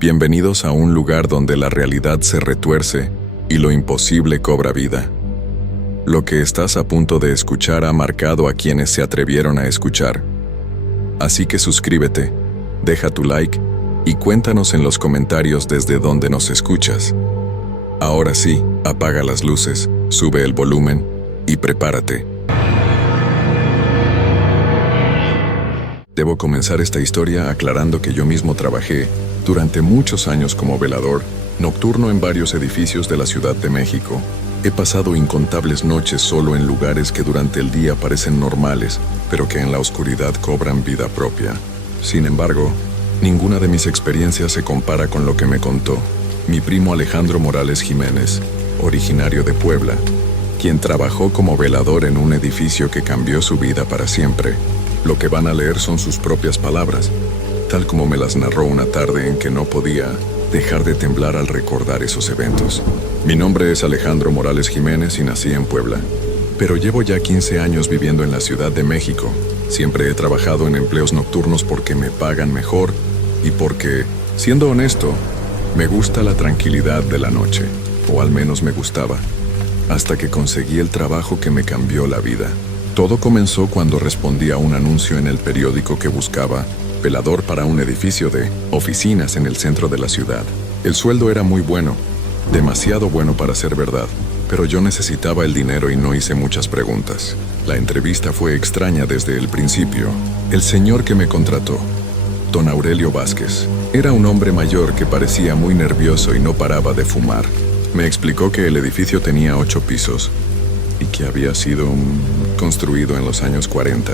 Bienvenidos a un lugar donde la realidad se retuerce y lo imposible cobra vida. Lo que estás a punto de escuchar ha marcado a quienes se atrevieron a escuchar. Así que suscríbete, deja tu like y cuéntanos en los comentarios desde dónde nos escuchas. Ahora sí, apaga las luces, sube el volumen y prepárate. Debo comenzar esta historia aclarando que yo mismo trabajé durante muchos años como velador nocturno en varios edificios de la Ciudad de México. He pasado incontables noches solo en lugares que durante el día parecen normales, pero que en la oscuridad cobran vida propia. Sin embargo, ninguna de mis experiencias se compara con lo que me contó mi primo Alejandro Morales Jiménez, originario de Puebla, quien trabajó como velador en un edificio que cambió su vida para siempre. Lo que van a leer son sus propias palabras, tal como me las narró una tarde en que no podía dejar de temblar al recordar esos eventos. Mi nombre es Alejandro Morales Jiménez y nací en Puebla, pero llevo ya 15 años viviendo en la Ciudad de México. Siempre he trabajado en empleos nocturnos porque me pagan mejor y porque, siendo honesto, me gusta la tranquilidad de la noche, o al menos me gustaba, hasta que conseguí el trabajo que me cambió la vida. Todo comenzó cuando respondí a un anuncio en el periódico que buscaba velador para un edificio de oficinas en el centro de la ciudad. El sueldo era muy bueno, demasiado bueno para ser verdad, pero yo necesitaba el dinero y no hice muchas preguntas. La entrevista fue extraña desde el principio. El señor que me contrató, don Aurelio Vázquez, era un hombre mayor que parecía muy nervioso y no paraba de fumar. Me explicó que el edificio tenía 8 pisos y que había sido construido en los años 40.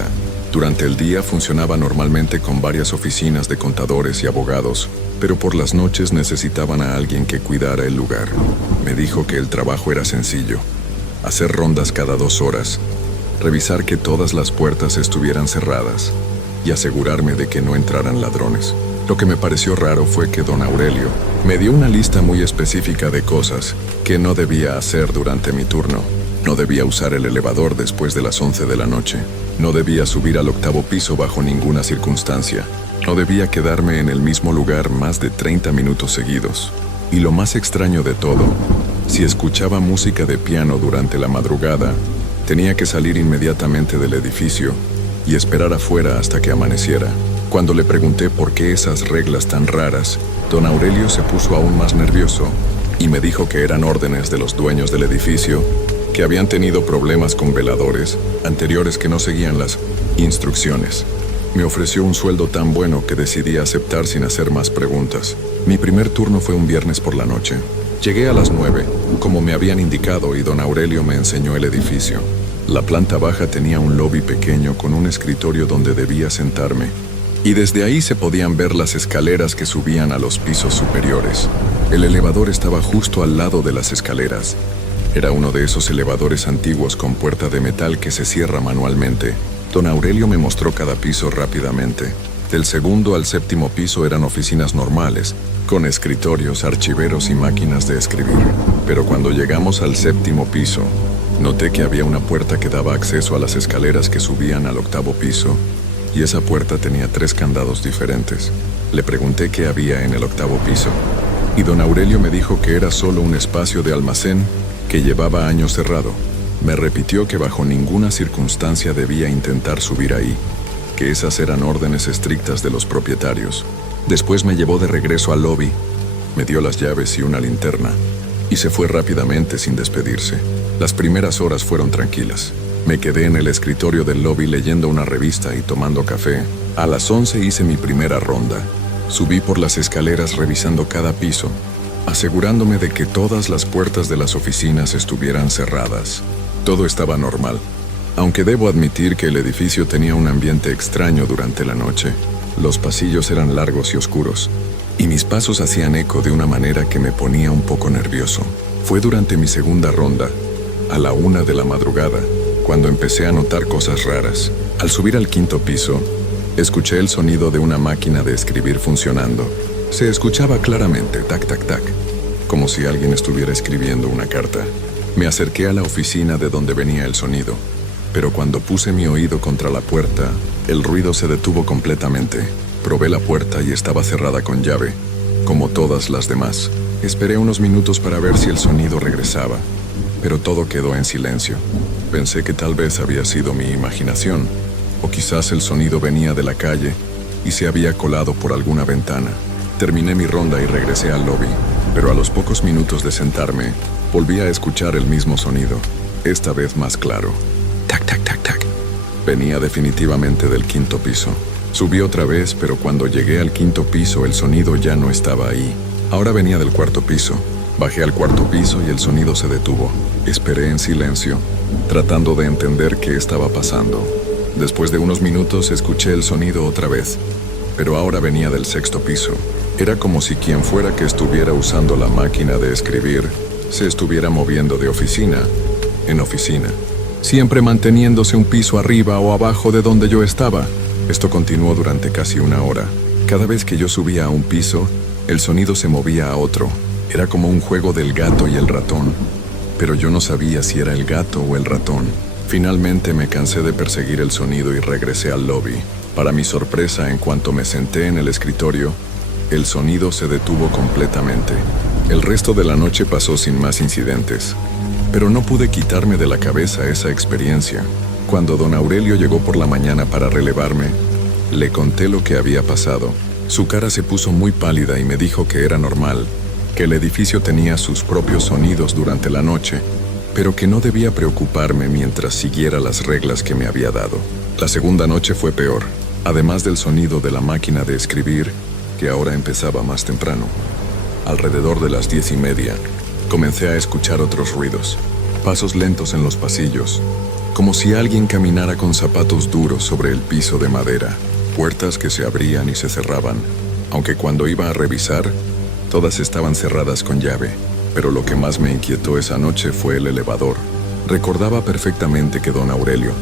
Durante el día funcionaba normalmente con varias oficinas de contadores y abogados, pero por las noches necesitaban a alguien que cuidara el lugar. Me dijo que el trabajo era sencillo: hacer rondas cada 2 horas, revisar que todas las puertas estuvieran cerradas y asegurarme de que no entraran ladrones. Lo que me pareció raro fue que don Aurelio me dio una lista muy específica de cosas que no debía hacer durante mi turno. No debía usar el elevador después de las 11 de la noche. No debía subir al 8º piso bajo ninguna circunstancia. No debía quedarme en el mismo lugar más de 30 minutos seguidos. Y lo más extraño de todo, si escuchaba música de piano durante la madrugada, tenía que salir inmediatamente del edificio y esperar afuera hasta que amaneciera. Cuando le pregunté por qué esas reglas tan raras, don Aurelio se puso aún más nervioso y me dijo que eran órdenes de los dueños del edificio, que habían tenido problemas con veladores anteriores que no seguían las instrucciones. Me ofreció un sueldo tan bueno que decidí aceptar sin hacer más preguntas. Mi primer turno fue un viernes por la noche. Llegué a las 9, como me habían indicado, y don Aurelio me enseñó el edificio. La planta baja tenía un lobby pequeño con un escritorio donde debía sentarme, y desde ahí se podían ver las escaleras que subían a los pisos superiores. El elevador estaba justo al lado de las escaleras. Era uno de esos elevadores antiguos con puerta de metal que se cierra manualmente. Don Aurelio me mostró cada piso rápidamente. Del 2º al 7º piso eran oficinas normales, con escritorios, archiveros y máquinas de escribir. Pero cuando llegamos al 7º piso, noté que había una puerta que daba acceso a las escaleras que subían al 8º piso, y esa puerta tenía 3 candados diferentes. Le pregunté qué había en el 8º piso, y don Aurelio me dijo que era solo un espacio de almacén que llevaba años cerrado. Me repitió que bajo ninguna circunstancia debía intentar subir ahí, que esas eran órdenes estrictas de los propietarios. Después me llevó de regreso al lobby, me dio las llaves y una linterna, y se fue rápidamente sin despedirse. Las primeras horas fueron tranquilas. Me quedé en el escritorio del lobby leyendo una revista y tomando café. A las 11 hice mi primera ronda. Subí por las escaleras revisando cada piso, asegurándome de que todas las puertas de las oficinas estuvieran cerradas. Todo estaba normal, aunque debo admitir que el edificio tenía un ambiente extraño durante la noche. Los pasillos eran largos y oscuros, y mis pasos hacían eco de una manera que me ponía un poco nervioso. Fue durante mi segunda ronda, a la 1 de la madrugada, cuando empecé a notar cosas raras. Al subir al 5º piso, escuché el sonido de una máquina de escribir funcionando. Se escuchaba claramente, tac, tac, tac, como si alguien estuviera escribiendo una carta. Me acerqué a la oficina de donde venía el sonido, pero cuando puse mi oído contra la puerta, el ruido se detuvo completamente. Probé la puerta y estaba cerrada con llave, como todas las demás. Esperé unos minutos para ver si el sonido regresaba, pero todo quedó en silencio. Pensé que tal vez había sido mi imaginación, o quizás el sonido venía de la calle y se había colado por alguna ventana. Terminé mi ronda y regresé al lobby, pero a los pocos minutos de sentarme, volví a escuchar el mismo sonido, esta vez más claro. Tac, tac, tac, tac. Venía definitivamente del quinto piso. Subí otra vez, pero cuando llegué al quinto piso el sonido ya no estaba ahí. Ahora venía del cuarto piso. Bajé al cuarto piso y el sonido se detuvo. Esperé en silencio, tratando de entender qué estaba pasando. Después de unos minutos escuché el sonido otra vez, pero ahora venía del sexto piso. Era como si quien fuera que estuviera usando la máquina de escribir se estuviera moviendo de oficina en oficina, siempre manteniéndose un piso arriba o abajo de donde yo estaba. Esto continuó durante casi una hora. Cada vez que yo subía a un piso, el sonido se movía a otro. Era como un juego del gato y el ratón, pero yo no sabía si era el gato o el ratón. Finalmente me cansé de perseguir el sonido y regresé al lobby. Para mi sorpresa, en cuanto me senté en el escritorio, el sonido se detuvo completamente. El resto de la noche pasó sin más incidentes, pero no pude quitarme de la cabeza esa experiencia. Cuando don Aurelio llegó por la mañana para relevarme, le conté lo que había pasado. Su cara se puso muy pálida y me dijo que era normal, que el edificio tenía sus propios sonidos durante la noche, pero que no debía preocuparme mientras siguiera las reglas que me había dado. La segunda noche fue peor, además del sonido de la máquina de escribir, que ahora empezaba más temprano. Alrededor de las 10:30, comencé a escuchar otros ruidos, pasos lentos en los pasillos, como si alguien caminara con zapatos duros sobre el piso de madera, puertas que se abrían y se cerraban, aunque cuando iba a revisar, todas estaban cerradas con llave. Pero lo que más me inquietó esa noche fue el elevador. Recordaba perfectamente que don Aurelio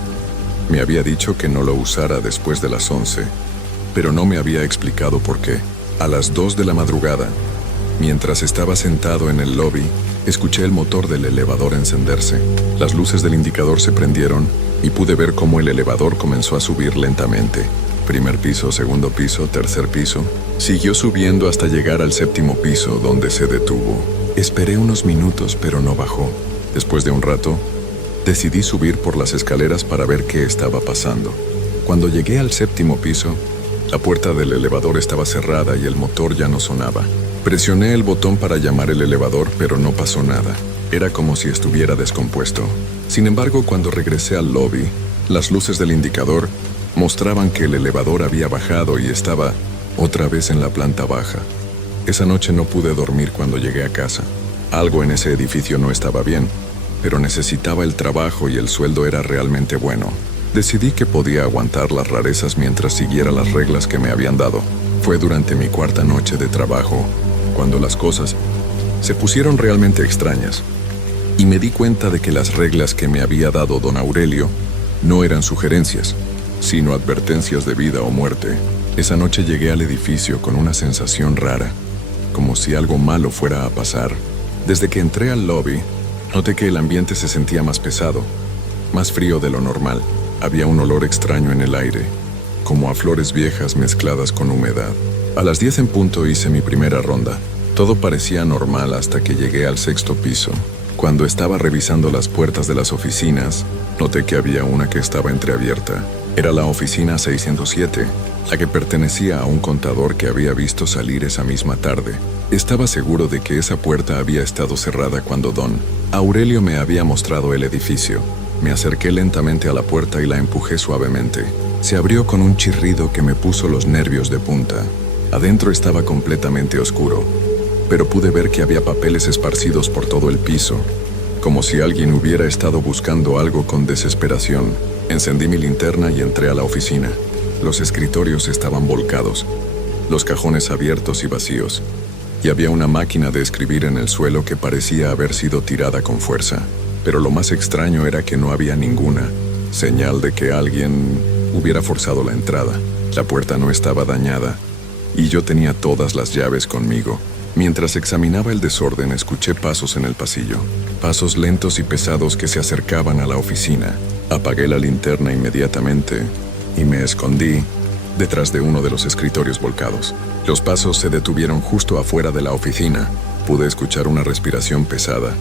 me había dicho que no lo usara después de las 11, pero no me había explicado por qué. A las 2 de la madrugada, mientras estaba sentado en el lobby, escuché el motor del elevador encenderse. Las luces del indicador se prendieron y pude ver cómo el elevador comenzó a subir lentamente. Primer piso, segundo piso, tercer piso. Siguió subiendo hasta llegar al séptimo piso, donde se detuvo. Esperé unos minutos, pero no bajó. Después de un rato, decidí subir por las escaleras para ver qué estaba pasando. Cuando llegué al séptimo piso, la puerta del elevador estaba cerrada y el motor ya no sonaba. Presioné el botón para llamar el elevador, pero no pasó nada. Era como si estuviera descompuesto. Sin embargo, cuando regresé al lobby, las luces del indicador mostraban que el elevador había bajado y estaba otra vez en la planta baja. Esa noche no pude dormir cuando llegué a casa. Algo en ese edificio no estaba bien, pero necesitaba el trabajo y el sueldo era realmente bueno. Decidí que podía aguantar las rarezas mientras siguiera las reglas que me habían dado. Fue durante mi cuarta noche de trabajo cuando las cosas se pusieron realmente extrañas y me di cuenta de que las reglas que me había dado don Aurelio no eran sugerencias, sino advertencias de vida o muerte. Esa noche llegué al edificio con una sensación rara, como si algo malo fuera a pasar. Desde que entré al lobby, noté que el ambiente se sentía más pesado, más frío de lo normal. Había un olor extraño en el aire, como a flores viejas mezcladas con humedad. A las 10 en punto hice mi primera ronda. Todo parecía normal hasta que llegué al sexto piso. Cuando estaba revisando las puertas de las oficinas, noté que había una que estaba entreabierta. Era la oficina 607, la que pertenecía a un contador que había visto salir esa misma tarde. Estaba seguro de que esa puerta había estado cerrada cuando don Aurelio me había mostrado el edificio. Me acerqué lentamente a la puerta y la empujé suavemente. Se abrió con un chirrido que me puso los nervios de punta. Adentro estaba completamente oscuro, pero pude ver que había papeles esparcidos por todo el piso, como si alguien hubiera estado buscando algo con desesperación. Encendí mi linterna y entré a la oficina. Los escritorios estaban volcados, los cajones abiertos y vacíos, y había una máquina de escribir en el suelo que parecía haber sido tirada con fuerza. Pero lo más extraño era que no había ninguna señal de que alguien hubiera forzado la entrada. La puerta no estaba dañada, y yo tenía todas las llaves conmigo. Mientras examinaba el desorden, escuché pasos en el pasillo, pasos lentos y pesados que se acercaban a la oficina. Apagué la linterna inmediatamente y me escondí detrás de uno de los escritorios volcados. Los pasos se detuvieron justo afuera de la oficina. Pude escuchar una respiración pesada,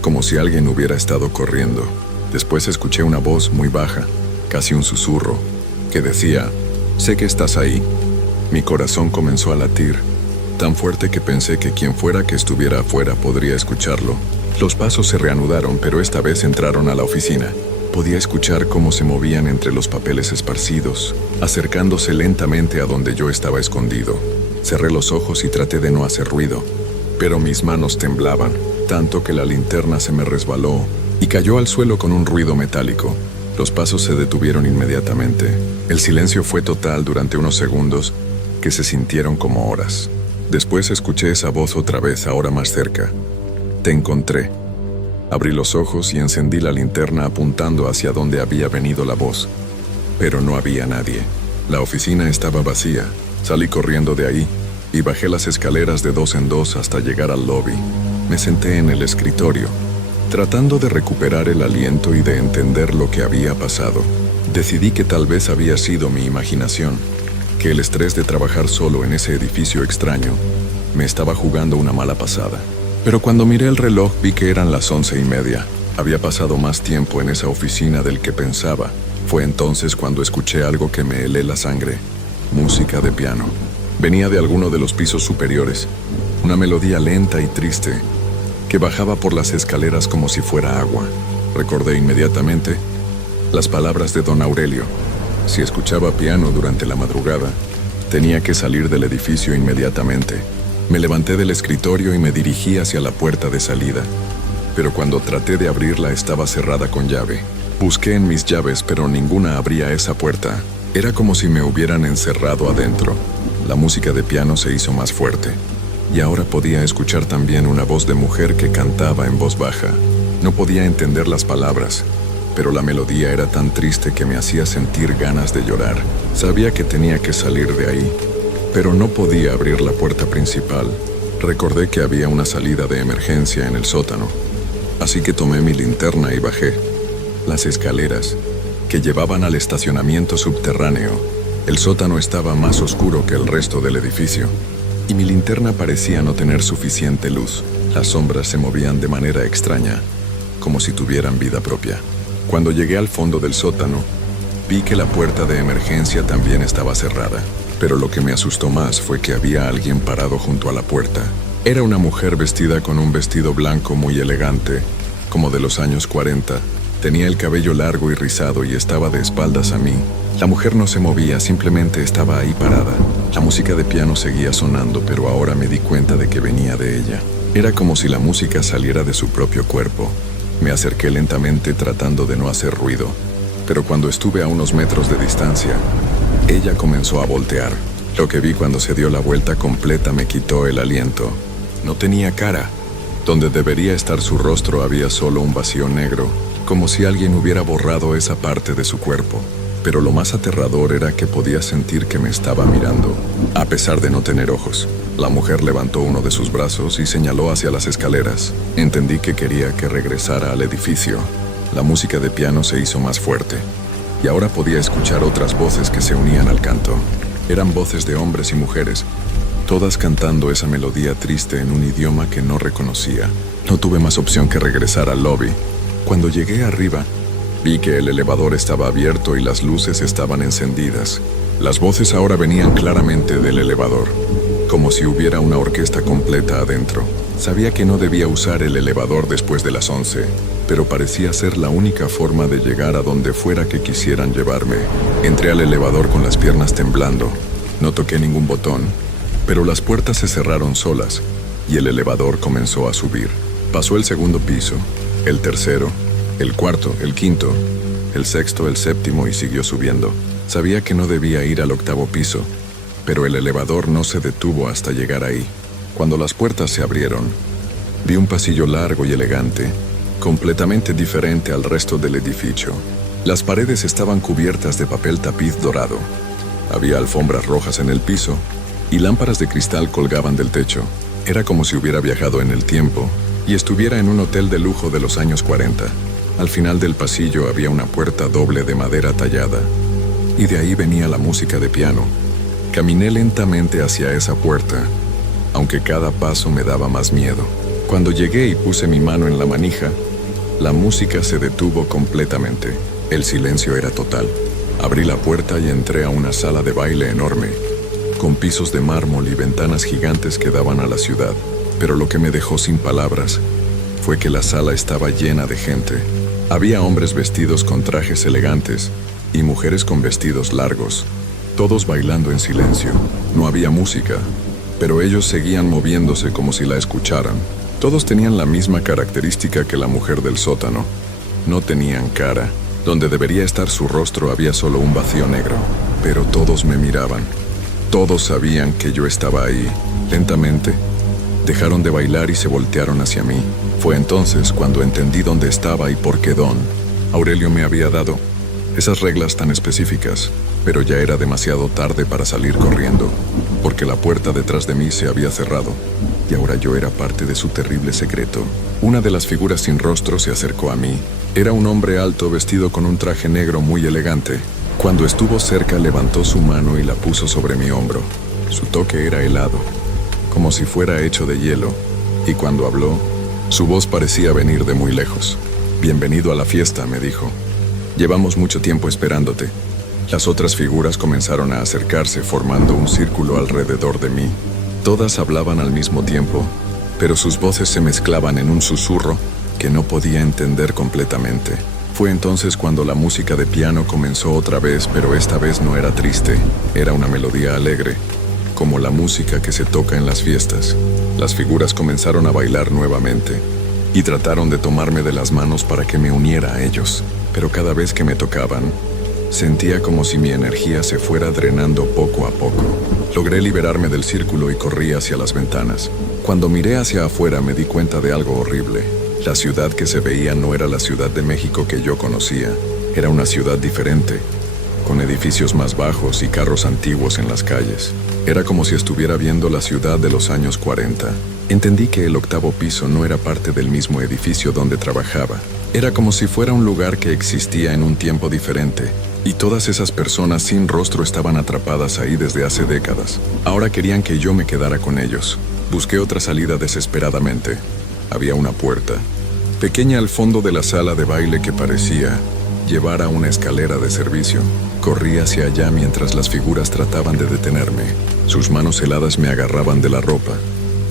como si alguien hubiera estado corriendo. Después escuché una voz muy baja, casi un susurro, que decía: «Sé que estás ahí». Mi corazón comenzó a latir, tan fuerte que pensé que quien fuera que estuviera afuera podría escucharlo. Los pasos se reanudaron, pero esta vez entraron a la oficina. Podía escuchar cómo se movían entre los papeles esparcidos, acercándose lentamente a donde yo estaba escondido. Cerré los ojos y traté de no hacer ruido, pero mis manos temblaban, tanto que la linterna se me resbaló y cayó al suelo con un ruido metálico. Los pasos se detuvieron inmediatamente. El silencio fue total durante unos segundos que se sintieron como horas. Después escuché esa voz otra vez, ahora más cerca. «Te encontré». Abrí los ojos y encendí la linterna apuntando hacia donde había venido la voz. Pero no había nadie. La oficina estaba vacía. Salí corriendo de ahí y bajé las escaleras de 2 en 2 hasta llegar al lobby. Me senté en el escritorio, tratando de recuperar el aliento y de entender lo que había pasado. Decidí que tal vez había sido mi imaginación, que el estrés de trabajar solo en ese edificio extraño me estaba jugando una mala pasada. Pero cuando miré el reloj vi que eran las 11:30. Había pasado más tiempo en esa oficina del que pensaba. Fue entonces cuando escuché algo que me helé la sangre. Música de piano. Venía de alguno de los pisos superiores. Una melodía lenta y triste que bajaba por las escaleras como si fuera agua. Recordé inmediatamente las palabras de don Aurelio. Si escuchaba piano durante la madrugada, tenía que salir del edificio inmediatamente. Me levanté del escritorio y me dirigí hacia la puerta de salida, pero cuando traté de abrirla estaba cerrada con llave. Busqué en mis llaves, pero ninguna abría esa puerta. Era como si me hubieran encerrado adentro. La música de piano se hizo más fuerte, y ahora podía escuchar también una voz de mujer que cantaba en voz baja. No podía entender las palabras, pero la melodía era tan triste que me hacía sentir ganas de llorar. Sabía que tenía que salir de ahí, pero no podía abrir la puerta principal. Recordé que había una salida de emergencia en el sótano, así que tomé mi linterna y bajé las escaleras que llevaban al estacionamiento subterráneo. El sótano estaba más oscuro que el resto del edificio, y mi linterna parecía no tener suficiente luz. Las sombras se movían de manera extraña, como si tuvieran vida propia. Cuando llegué al fondo del sótano, vi que la puerta de emergencia también estaba cerrada. Pero lo que me asustó más fue que había alguien parado junto a la puerta. Era una mujer vestida con un vestido blanco muy elegante, como de los años 40. Tenía el cabello largo y rizado y estaba de espaldas a mí. La mujer no se movía, simplemente estaba ahí parada. La música de piano seguía sonando, pero ahora me di cuenta de que venía de ella. Era como si la música saliera de su propio cuerpo. Me acerqué lentamente tratando de no hacer ruido, pero cuando estuve a unos metros de distancia, ella comenzó a voltear. Lo que vi cuando se dio la vuelta completa me quitó el aliento. No tenía cara. Donde debería estar su rostro había solo un vacío negro, como si alguien hubiera borrado esa parte de su cuerpo. Pero lo más aterrador era que podía sentir que me estaba mirando, a pesar de no tener ojos. La mujer levantó uno de sus brazos y señaló hacia las escaleras. Entendí que quería que regresara al edificio. La música de piano se hizo más fuerte, y ahora podía escuchar otras voces que se unían al canto. Eran voces de hombres y mujeres, todas cantando esa melodía triste en un idioma que no reconocía. No tuve más opción que regresar al lobby. Cuando llegué arriba, vi que el elevador estaba abierto y las luces estaban encendidas. Las voces ahora venían claramente del elevador, como si hubiera una orquesta completa adentro. Sabía que no debía usar el elevador después de las 11, pero parecía ser la única forma de llegar a donde fuera que quisieran llevarme. Entré al elevador con las piernas temblando. No toqué ningún botón, pero las puertas se cerraron solas y el elevador comenzó a subir. Pasó el segundo piso, el tercero, el cuarto, el quinto, el sexto, el séptimo y siguió subiendo. Sabía que no debía ir al octavo piso, pero el elevador no se detuvo hasta llegar ahí. Cuando las puertas se abrieron, vi un pasillo largo y elegante, completamente diferente al resto del edificio. Las paredes estaban cubiertas de papel tapiz dorado. Había alfombras rojas en el piso y lámparas de cristal colgaban del techo. Era como si hubiera viajado en el tiempo y estuviera en un hotel de lujo de los años 40. Al final del pasillo había una puerta doble de madera tallada, y de ahí venía la música de piano. Caminé lentamente hacia esa puerta, aunque cada paso me daba más miedo. Cuando llegué y puse mi mano en la manija, la música se detuvo completamente. El silencio era total. Abrí la puerta y entré a una sala de baile enorme, con pisos de mármol y ventanas gigantes que daban a la ciudad. Pero lo que me dejó sin palabras fue que la sala estaba llena de gente. Había hombres vestidos con trajes elegantes y mujeres con vestidos largos, todos bailando en silencio. No había música, pero ellos seguían moviéndose como si la escucharan. Todos tenían la misma característica que la mujer del sótano. No tenían cara. Donde debería estar su rostro había solo un vacío negro. Pero todos me miraban. Todos sabían que yo estaba ahí. Lentamente, dejaron de bailar y se voltearon hacia mí. Fue entonces cuando entendí dónde estaba y por qué Don Aurelio me había dado esas reglas tan específicas. Pero ya era demasiado tarde para salir corriendo, porque la puerta detrás de mí se había cerrado, y ahora yo era parte de su terrible secreto. Una de las figuras sin rostro se acercó a mí. Era un hombre alto vestido con un traje negro muy elegante. Cuando estuvo cerca, levantó su mano y la puso sobre mi hombro. Su toque era helado, como si fuera hecho de hielo, y cuando habló, su voz parecía venir de muy lejos. «Bienvenido a la fiesta», me dijo. «Llevamos mucho tiempo esperándote». Las otras figuras comenzaron a acercarse formando un círculo alrededor de mí. Todas hablaban al mismo tiempo, pero sus voces se mezclaban en un susurro que no podía entender completamente. Fue entonces cuando la música de piano comenzó otra vez, pero esta vez no era triste, era una melodía alegre, como la música que se toca en las fiestas. Las figuras comenzaron a bailar nuevamente y trataron de tomarme de las manos para que me uniera a ellos, pero cada vez que me tocaban, sentía como si mi energía se fuera drenando poco a poco. Logré liberarme del círculo y corrí hacia las ventanas. Cuando miré hacia afuera me di cuenta de algo horrible. La ciudad que se veía no era la Ciudad de México que yo conocía. Era una ciudad diferente, con edificios más bajos y carros antiguos en las calles. Era como si estuviera viendo la ciudad de los años 40. Entendí que el 8º piso no era parte del mismo edificio donde trabajaba. Era como si fuera un lugar que existía en un tiempo diferente. Y todas esas personas sin rostro estaban atrapadas ahí desde hace décadas. Ahora querían que yo me quedara con ellos. Busqué otra salida desesperadamente. Había una puerta, pequeña al fondo de la sala de baile que parecía llevar a una escalera de servicio. Corrí hacia allá mientras las figuras trataban de detenerme. Sus manos heladas me agarraban de la ropa,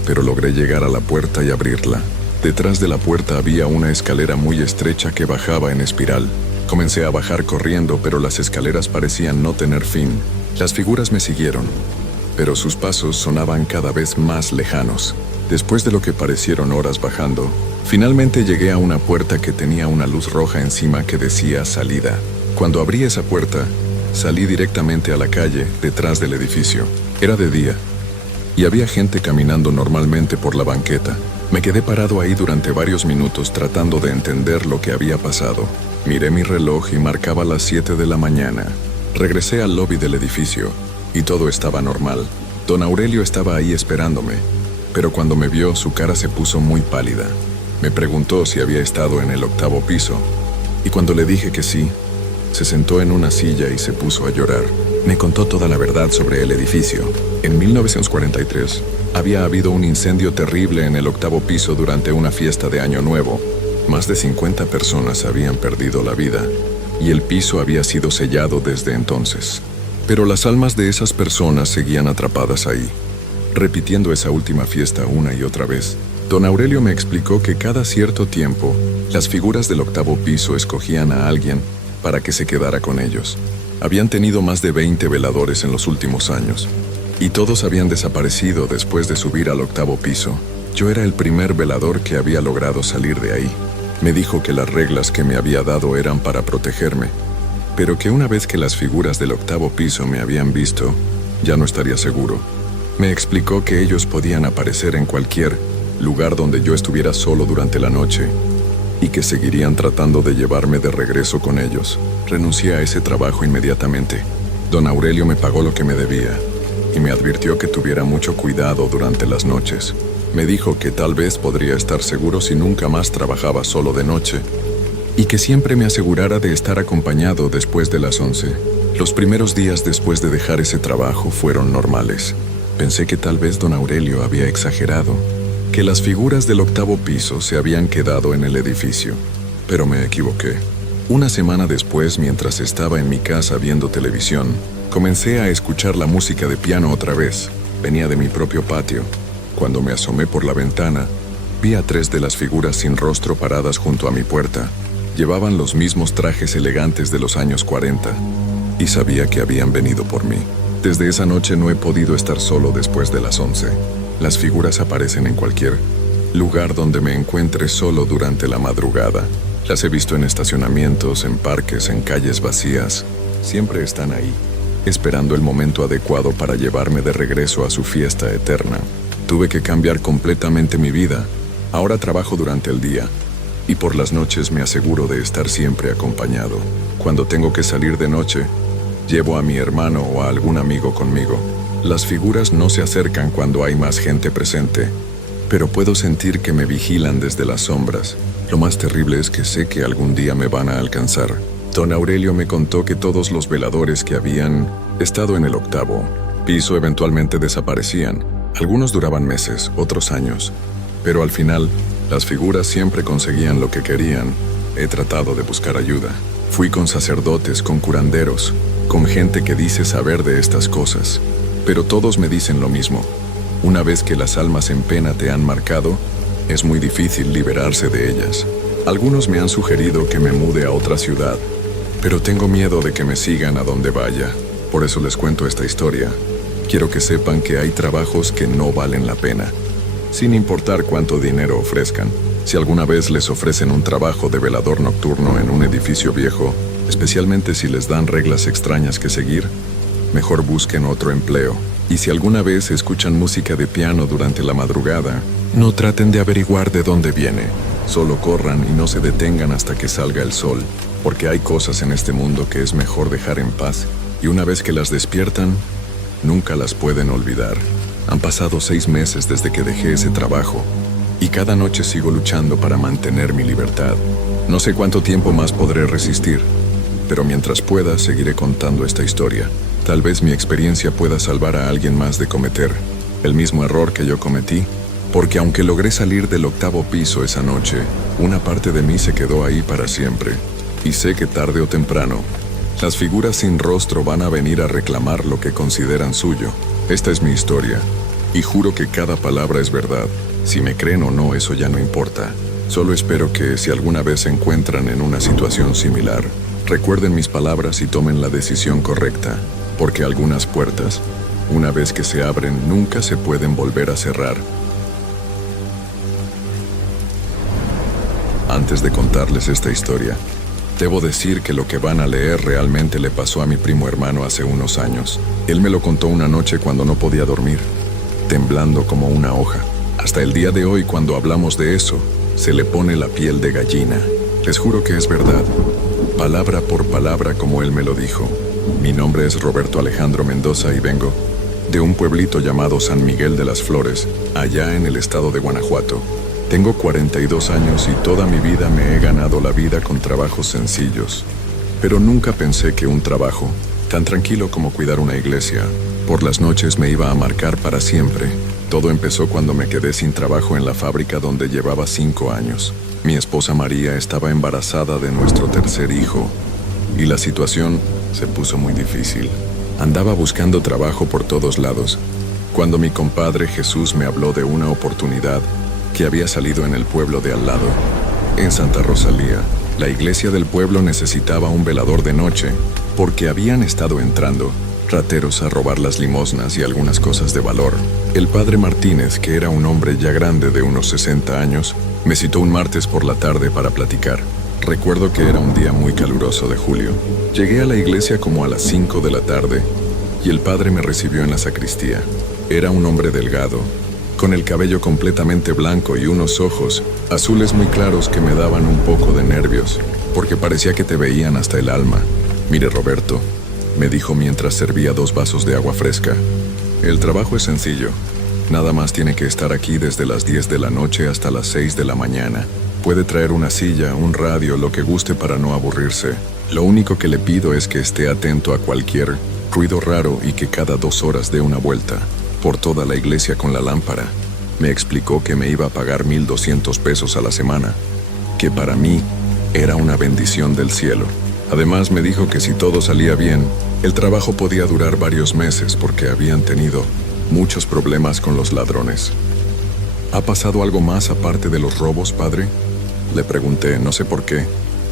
pero logré llegar a la puerta y abrirla. Detrás de la puerta había una escalera muy estrecha que bajaba en espiral. Comencé a bajar corriendo, pero las escaleras parecían no tener fin. Las figuras me siguieron, pero sus pasos sonaban cada vez más lejanos. Después de lo que parecieron horas bajando, finalmente llegué a una puerta que tenía una luz roja encima que decía salida. Cuando abrí esa puerta, salí directamente a la calle detrás del edificio. Era de día, y había gente caminando normalmente por la banqueta. Me quedé parado ahí durante varios minutos tratando de entender lo que había pasado. Miré mi reloj y marcaba las 7 de la mañana. Regresé al lobby del edificio, y todo estaba normal. Don Aurelio estaba ahí esperándome, pero cuando me vio, su cara se puso muy pálida. Me preguntó si había estado en el 8º piso, y cuando le dije que sí, se sentó en una silla y se puso a llorar. Me contó toda la verdad sobre el edificio. En 1943, había habido un incendio terrible en el 8º piso durante una fiesta de Año Nuevo. Más de 50 personas habían perdido la vida, y el piso había sido sellado desde entonces. Pero las almas de esas personas seguían atrapadas ahí, repitiendo esa última fiesta una y otra vez. Don Aurelio me explicó que cada cierto tiempo, las figuras del 8º piso escogían a alguien para que se quedara con ellos. Habían tenido más de 20 veladores en los últimos años, y todos habían desaparecido después de subir al 8º piso. Yo era el primer velador que había logrado salir de ahí. Me dijo que las reglas que me había dado eran para protegerme, pero que una vez que las figuras del 8º piso me habían visto, ya no estaría seguro. Me explicó que ellos podían aparecer en cualquier lugar donde yo estuviera solo durante la noche, y que seguirían tratando de llevarme de regreso con ellos. Renuncié a ese trabajo inmediatamente. Don Aurelio me pagó lo que me debía, y me advirtió que tuviera mucho cuidado durante las noches. Me dijo que tal vez podría estar seguro si nunca más trabajaba solo de noche, y que siempre me asegurara de estar acompañado después de las 11. Los primeros días después de dejar ese trabajo fueron normales. Pensé que tal vez don Aurelio había exagerado, que las figuras del 8º piso se habían quedado en el edificio. Pero me equivoqué. Una semana después, mientras estaba en mi casa viendo televisión, comencé a escuchar la música de piano otra vez. Venía de mi propio patio. Cuando me asomé por la ventana, vi a 3 de las figuras sin rostro paradas junto a mi puerta. Llevaban los mismos trajes elegantes de los años 40, y sabía que habían venido por mí. Desde esa noche no he podido estar solo después de las 11. Las figuras aparecen en cualquier lugar donde me encuentre solo durante la madrugada. Las he visto en estacionamientos, en parques, en calles vacías. Siempre están ahí, esperando el momento adecuado para llevarme de regreso a su fiesta eterna. Tuve que cambiar completamente mi vida. Ahora trabajo durante el día, y por las noches me aseguro de estar siempre acompañado. Cuando tengo que salir de noche, llevo a mi hermano o a algún amigo conmigo. Las figuras no se acercan cuando hay más gente presente, pero puedo sentir que me vigilan desde las sombras. Lo más terrible es que sé que algún día me van a alcanzar. Don Aurelio me contó que todos los veladores que habían estado en el 8º piso eventualmente desaparecían. Algunos duraban meses, otros años, pero al final, las figuras siempre conseguían lo que querían. He tratado de buscar ayuda. Fui con sacerdotes, con curanderos, con gente que dice saber de estas cosas, pero todos me dicen lo mismo. Una vez que las almas en pena te han marcado, es muy difícil liberarse de ellas. Algunos me han sugerido que me mude a otra ciudad, pero tengo miedo de que me sigan a donde vaya. Por eso les cuento esta historia. Quiero que sepan que hay trabajos que no valen la pena, sin importar cuánto dinero ofrezcan. Si alguna vez les ofrecen un trabajo de velador nocturno en un edificio viejo, especialmente si les dan reglas extrañas que seguir, mejor busquen otro empleo. Y si alguna vez escuchan música de piano durante la madrugada, no traten de averiguar de dónde viene. Solo corran y no se detengan hasta que salga el sol, porque hay cosas en este mundo que es mejor dejar en paz, y una vez que las despiertan, nunca las pueden olvidar. Han pasado 6 meses desde que dejé ese trabajo, y cada noche sigo luchando para mantener mi libertad. No sé cuánto tiempo más podré resistir, pero mientras pueda seguiré contando esta historia. Tal vez mi experiencia pueda salvar a alguien más de cometer el mismo error que yo cometí, porque aunque logré salir del 8º piso esa noche, una parte de mí se quedó ahí para siempre. Y sé que tarde o temprano, las figuras sin rostro van a venir a reclamar lo que consideran suyo. Esta es mi historia, y juro que cada palabra es verdad. Si me creen o no, eso ya no importa. Solo espero que, si alguna vez se encuentran en una situación similar, recuerden mis palabras y tomen la decisión correcta, porque algunas puertas, una vez que se abren, nunca se pueden volver a cerrar. Antes de contarles esta historia, debo decir que lo que van a leer realmente le pasó a mi primo hermano hace unos años. Él me lo contó una noche cuando no podía dormir, temblando como una hoja. Hasta el día de hoy, cuando hablamos de eso, se le pone la piel de gallina. Les juro que es verdad, palabra por palabra como él me lo dijo. Mi nombre es Roberto Alejandro Mendoza y vengo de un pueblito llamado San Miguel de las Flores, allá en el estado de Guanajuato. Tengo 42 años y toda mi vida me he ganado la vida con trabajos sencillos. Pero nunca pensé que un trabajo tan tranquilo como cuidar una iglesia por las noches me iba a marcar para siempre. Todo empezó cuando me quedé sin trabajo en la fábrica donde llevaba 5 años. Mi esposa María estaba embarazada de nuestro tercer hijo, y la situación se puso muy difícil. Andaba buscando trabajo por todos lados, cuando mi compadre Jesús me habló de una oportunidad que había salido en el pueblo de al lado, en Santa Rosalía. La iglesia del pueblo necesitaba un velador de noche, porque habían estado entrando rateros a robar las limosnas y algunas cosas de valor. El padre Martínez, que era un hombre ya grande de unos 60 años, me citó un martes por la tarde para platicar. Recuerdo que era un día muy caluroso de julio. Llegué a la iglesia como a las 5 de la tarde, y el padre me recibió en la sacristía. Era un hombre delgado, con el cabello completamente blanco y unos ojos azules muy claros que me daban un poco de nervios, porque parecía que te veían hasta el alma. Mire, Roberto, me dijo mientras servía 2 vasos de agua fresca. El trabajo es sencillo. Nada más tiene que estar aquí desde las 10 de la noche hasta las 6 de la mañana. Puede traer una silla, un radio, lo que guste para no aburrirse. Lo único que le pido es que esté atento a cualquier ruido raro y que cada 2 horas dé una vuelta por toda la iglesia con la lámpara. Me explicó que me iba a pagar 1,200 pesos a la semana, que para mí era una bendición del cielo. Además me dijo que si todo salía bien, el trabajo podía durar varios meses porque habían tenido muchos problemas con los ladrones. ¿Ha pasado algo más aparte de los robos, padre?, le pregunté, no sé por qué,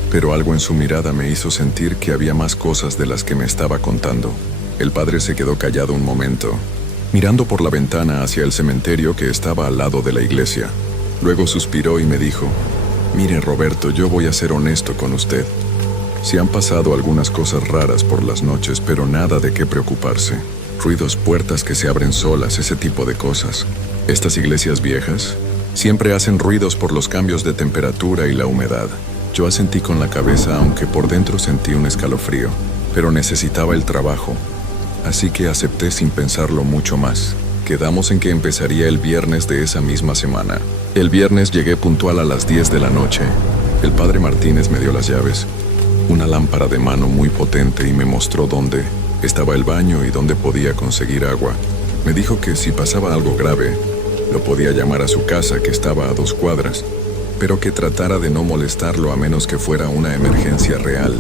pero algo en su mirada me hizo sentir que había más cosas de las que me estaba contando. El padre se quedó callado un momento, mirando por la ventana hacia el cementerio que estaba al lado de la iglesia. Luego suspiró y me dijo, mire Roberto, yo voy a ser honesto con usted. Sí han pasado algunas cosas raras por las noches, pero nada de qué preocuparse. Ruidos, puertas que se abren solas, ese tipo de cosas. Estas iglesias viejas siempre hacen ruidos por los cambios de temperatura y la humedad. Yo asentí con la cabeza, aunque por dentro sentí un escalofrío, pero necesitaba el trabajo, así que acepté sin pensarlo mucho más. Quedamos en que empezaría el viernes de esa misma semana. El viernes llegué puntual a las 10 de la noche. El padre Martínez me dio las llaves, una lámpara de mano muy potente, y me mostró dónde estaba el baño y dónde podía conseguir agua. Me dijo que si pasaba algo grave, lo podía llamar a su casa, que estaba a 2 cuadras, pero que tratara de no molestarlo a menos que fuera una emergencia real.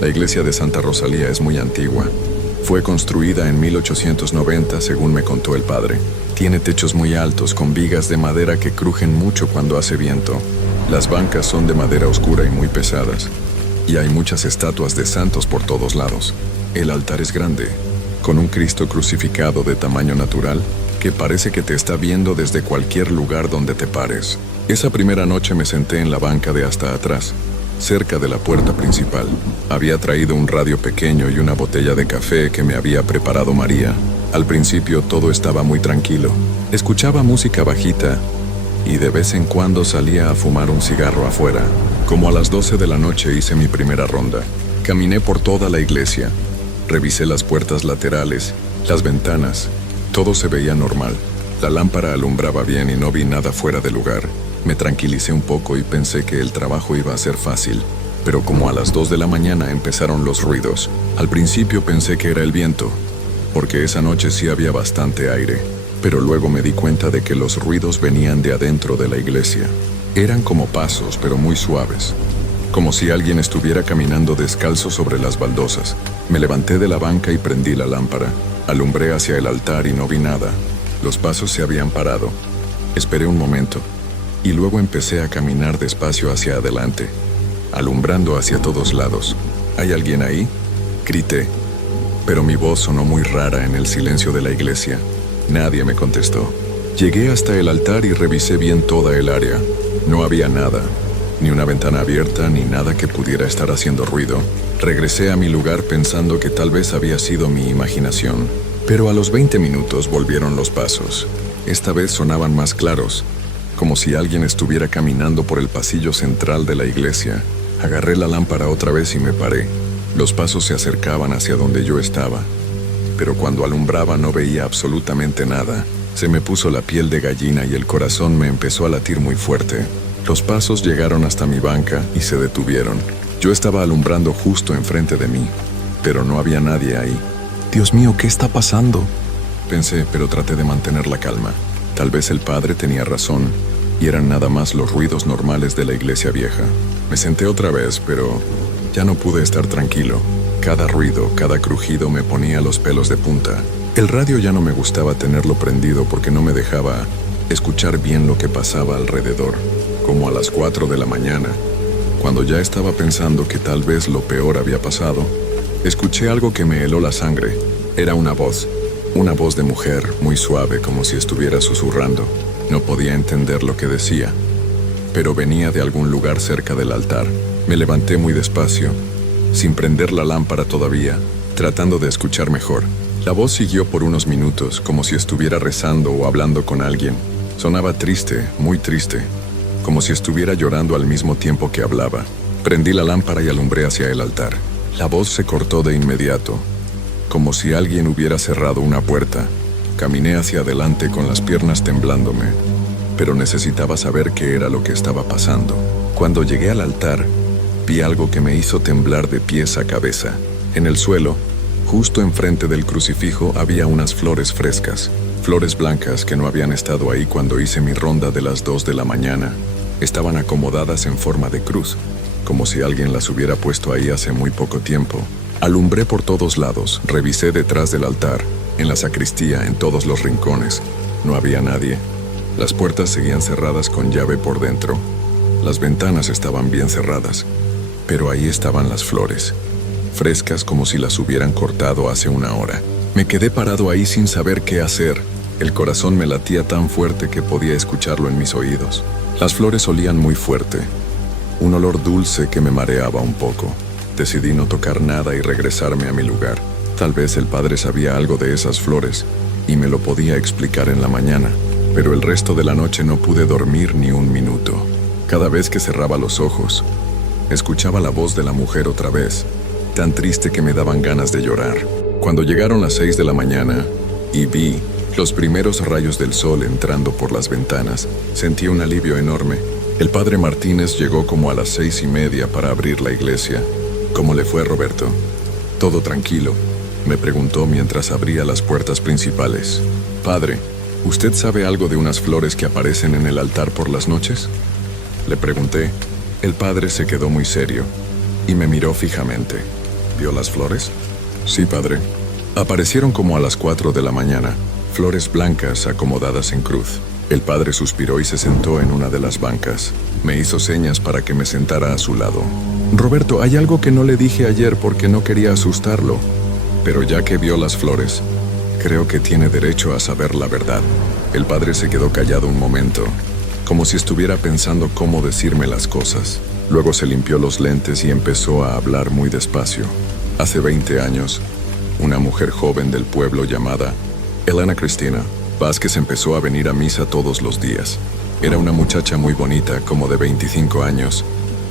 La iglesia de Santa Rosalía es muy antigua. Fue construida en 1890, según me contó el padre. Tiene techos muy altos, con vigas de madera que crujen mucho cuando hace viento. Las bancas son de madera oscura y muy pesadas, y hay muchas estatuas de santos por todos lados. El altar es grande, con un Cristo crucificado de tamaño natural, que parece que te está viendo desde cualquier lugar donde te pares. Esa primera noche me senté en la banca de hasta atrás, cerca de la puerta principal. Había traído un radio pequeño y una botella de café que me había preparado María. Al principio todo estaba muy tranquilo. Escuchaba música bajita y de vez en cuando salía a fumar un cigarro afuera. Como a las 12 de la noche hice mi primera ronda. Caminé por toda la iglesia. Revisé las puertas laterales, las ventanas. Todo se veía normal. La lámpara alumbraba bien y no vi nada fuera de lugar. Me tranquilicé un poco y pensé que el trabajo iba a ser fácil. Pero como a las 2 de la mañana empezaron los ruidos. Al principio pensé que era el viento, porque esa noche sí había bastante aire. Pero luego me di cuenta de que los ruidos venían de adentro de la iglesia. Eran como pasos, pero muy suaves, como si alguien estuviera caminando descalzo sobre las baldosas. Me levanté de la banca y prendí la lámpara. Alumbré hacia el altar y no vi nada. Los pasos se habían parado. Esperé un momento, y luego empecé a caminar despacio hacia adelante, alumbrando hacia todos lados. ¿Hay alguien ahí?, grité, pero mi voz sonó muy rara en el silencio de la iglesia. Nadie me contestó. Llegué hasta el altar y revisé bien toda el área. No había nada, ni una ventana abierta, ni nada que pudiera estar haciendo ruido. Regresé a mi lugar pensando que tal vez había sido mi imaginación. Pero a los 20 minutos volvieron los pasos. Esta vez sonaban más claros, como si alguien estuviera caminando por el pasillo central de la iglesia. Agarré la lámpara otra vez y me paré. Los pasos se acercaban hacia donde yo estaba, pero cuando alumbraba no veía absolutamente nada. Se me puso la piel de gallina y el corazón me empezó a latir muy fuerte. Los pasos llegaron hasta mi banca y se detuvieron. Yo estaba alumbrando justo enfrente de mí, pero no había nadie ahí. Dios mío, ¿qué está pasando?, pensé, pero traté de mantener la calma. Tal vez el padre tenía razón, y eran nada más los ruidos normales de la iglesia vieja. Me senté otra vez, pero ya no pude estar tranquilo. Cada ruido, cada crujido me ponía los pelos de punta. El radio ya no me gustaba tenerlo prendido porque no me dejaba escuchar bien lo que pasaba alrededor. Como a las 4 de la mañana, cuando ya estaba pensando que tal vez lo peor había pasado, escuché algo que me heló la sangre. Era una voz de mujer, muy suave, como si estuviera susurrando. No podía entender lo que decía, pero venía de algún lugar cerca del altar. Me levanté muy despacio, sin prender la lámpara todavía, tratando de escuchar mejor. La voz siguió por unos minutos, como si estuviera rezando o hablando con alguien. Sonaba triste, muy triste, como si estuviera llorando al mismo tiempo que hablaba. Prendí la lámpara y alumbré hacia el altar. La voz se cortó de inmediato, como si alguien hubiera cerrado una puerta. Caminé hacia adelante con las piernas temblándome, pero necesitaba saber qué era lo que estaba pasando. Cuando llegué al altar, vi algo que me hizo temblar de pies a cabeza. En el suelo, justo enfrente del crucifijo, había unas flores frescas, flores blancas que no habían estado ahí cuando hice mi ronda de las 2 de la mañana. Estaban acomodadas en forma de cruz, como si alguien las hubiera puesto ahí hace muy poco tiempo. Alumbré por todos lados, revisé detrás del altar, en la sacristía, en todos los rincones. No había nadie. Las puertas seguían cerradas con llave por dentro. Las ventanas estaban bien cerradas, pero ahí estaban las flores, frescas como si las hubieran cortado hace una hora. Me quedé parado ahí sin saber qué hacer. El corazón me latía tan fuerte que podía escucharlo en mis oídos. Las flores olían muy fuerte, un olor dulce que me mareaba un poco. Decidí no tocar nada y regresarme a mi lugar. Tal vez el padre sabía algo de esas flores y me lo podía explicar en la mañana, pero el resto de la noche no pude dormir ni un minuto. Cada vez que cerraba los ojos, escuchaba la voz de la mujer otra vez, tan triste que me daban ganas de llorar. Cuando llegaron las 6 de la mañana y vi los primeros rayos del sol entrando por las ventanas, sentí un alivio enorme. El padre Martínez llegó como a las 6:30 para abrir la iglesia. ¿Cómo le fue, Roberto? Todo tranquilo, me preguntó mientras abría las puertas principales. Padre, ¿usted sabe algo de unas flores que aparecen en el altar por las noches? Le pregunté. El padre se quedó muy serio y me miró fijamente. ¿Vio las flores? Sí, padre. Aparecieron como a las 4 de la mañana, flores blancas acomodadas en cruz. El padre suspiró y se sentó en una de las bancas. Me hizo señas para que me sentara a su lado. Roberto, hay algo que no le dije ayer porque no quería asustarlo, pero ya que vio las flores, creo que tiene derecho a saber la verdad. El padre se quedó callado un momento, como si estuviera pensando cómo decirme las cosas. Luego se limpió los lentes y empezó a hablar muy despacio. Hace 20 años, una mujer joven del pueblo llamada Elena Cristina Vázquez empezó a venir a misa todos los días. Era una muchacha muy bonita, como de 25 años,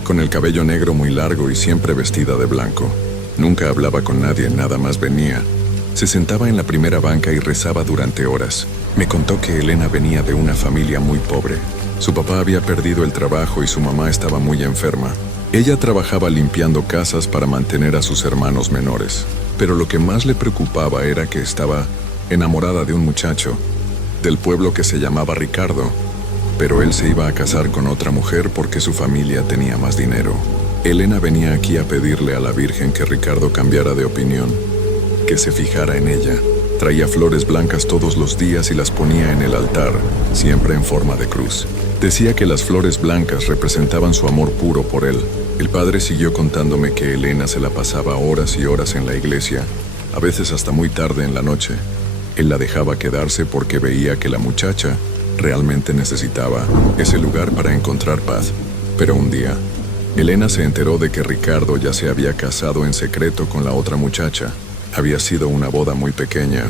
con el cabello negro muy largo y siempre vestida de blanco. Nunca hablaba con nadie, nada más venía. Se sentaba en la primera banca y rezaba durante horas. Me contó que Elena venía de una familia muy pobre. Su papá había perdido el trabajo y su mamá estaba muy enferma. Ella trabajaba limpiando casas para mantener a sus hermanos menores, pero lo que más le preocupaba era que estaba enamorada de un muchacho del pueblo que se llamaba Ricardo, pero él se iba a casar con otra mujer porque su familia tenía más dinero. Elena venía aquí a pedirle a la Virgen que Ricardo cambiara de opinión, que se fijara en ella. Traía flores blancas todos los días y las ponía en el altar, siempre en forma de cruz. Decía que las flores blancas representaban su amor puro por él. El padre siguió contándome que Elena se la pasaba horas y horas en la iglesia, a veces hasta muy tarde en la noche. Él la dejaba quedarse porque veía que la muchacha realmente necesitaba ese lugar para encontrar paz. Pero un día, Elena se enteró de que Ricardo ya se había casado en secreto con la otra muchacha. Había sido una boda muy pequeña,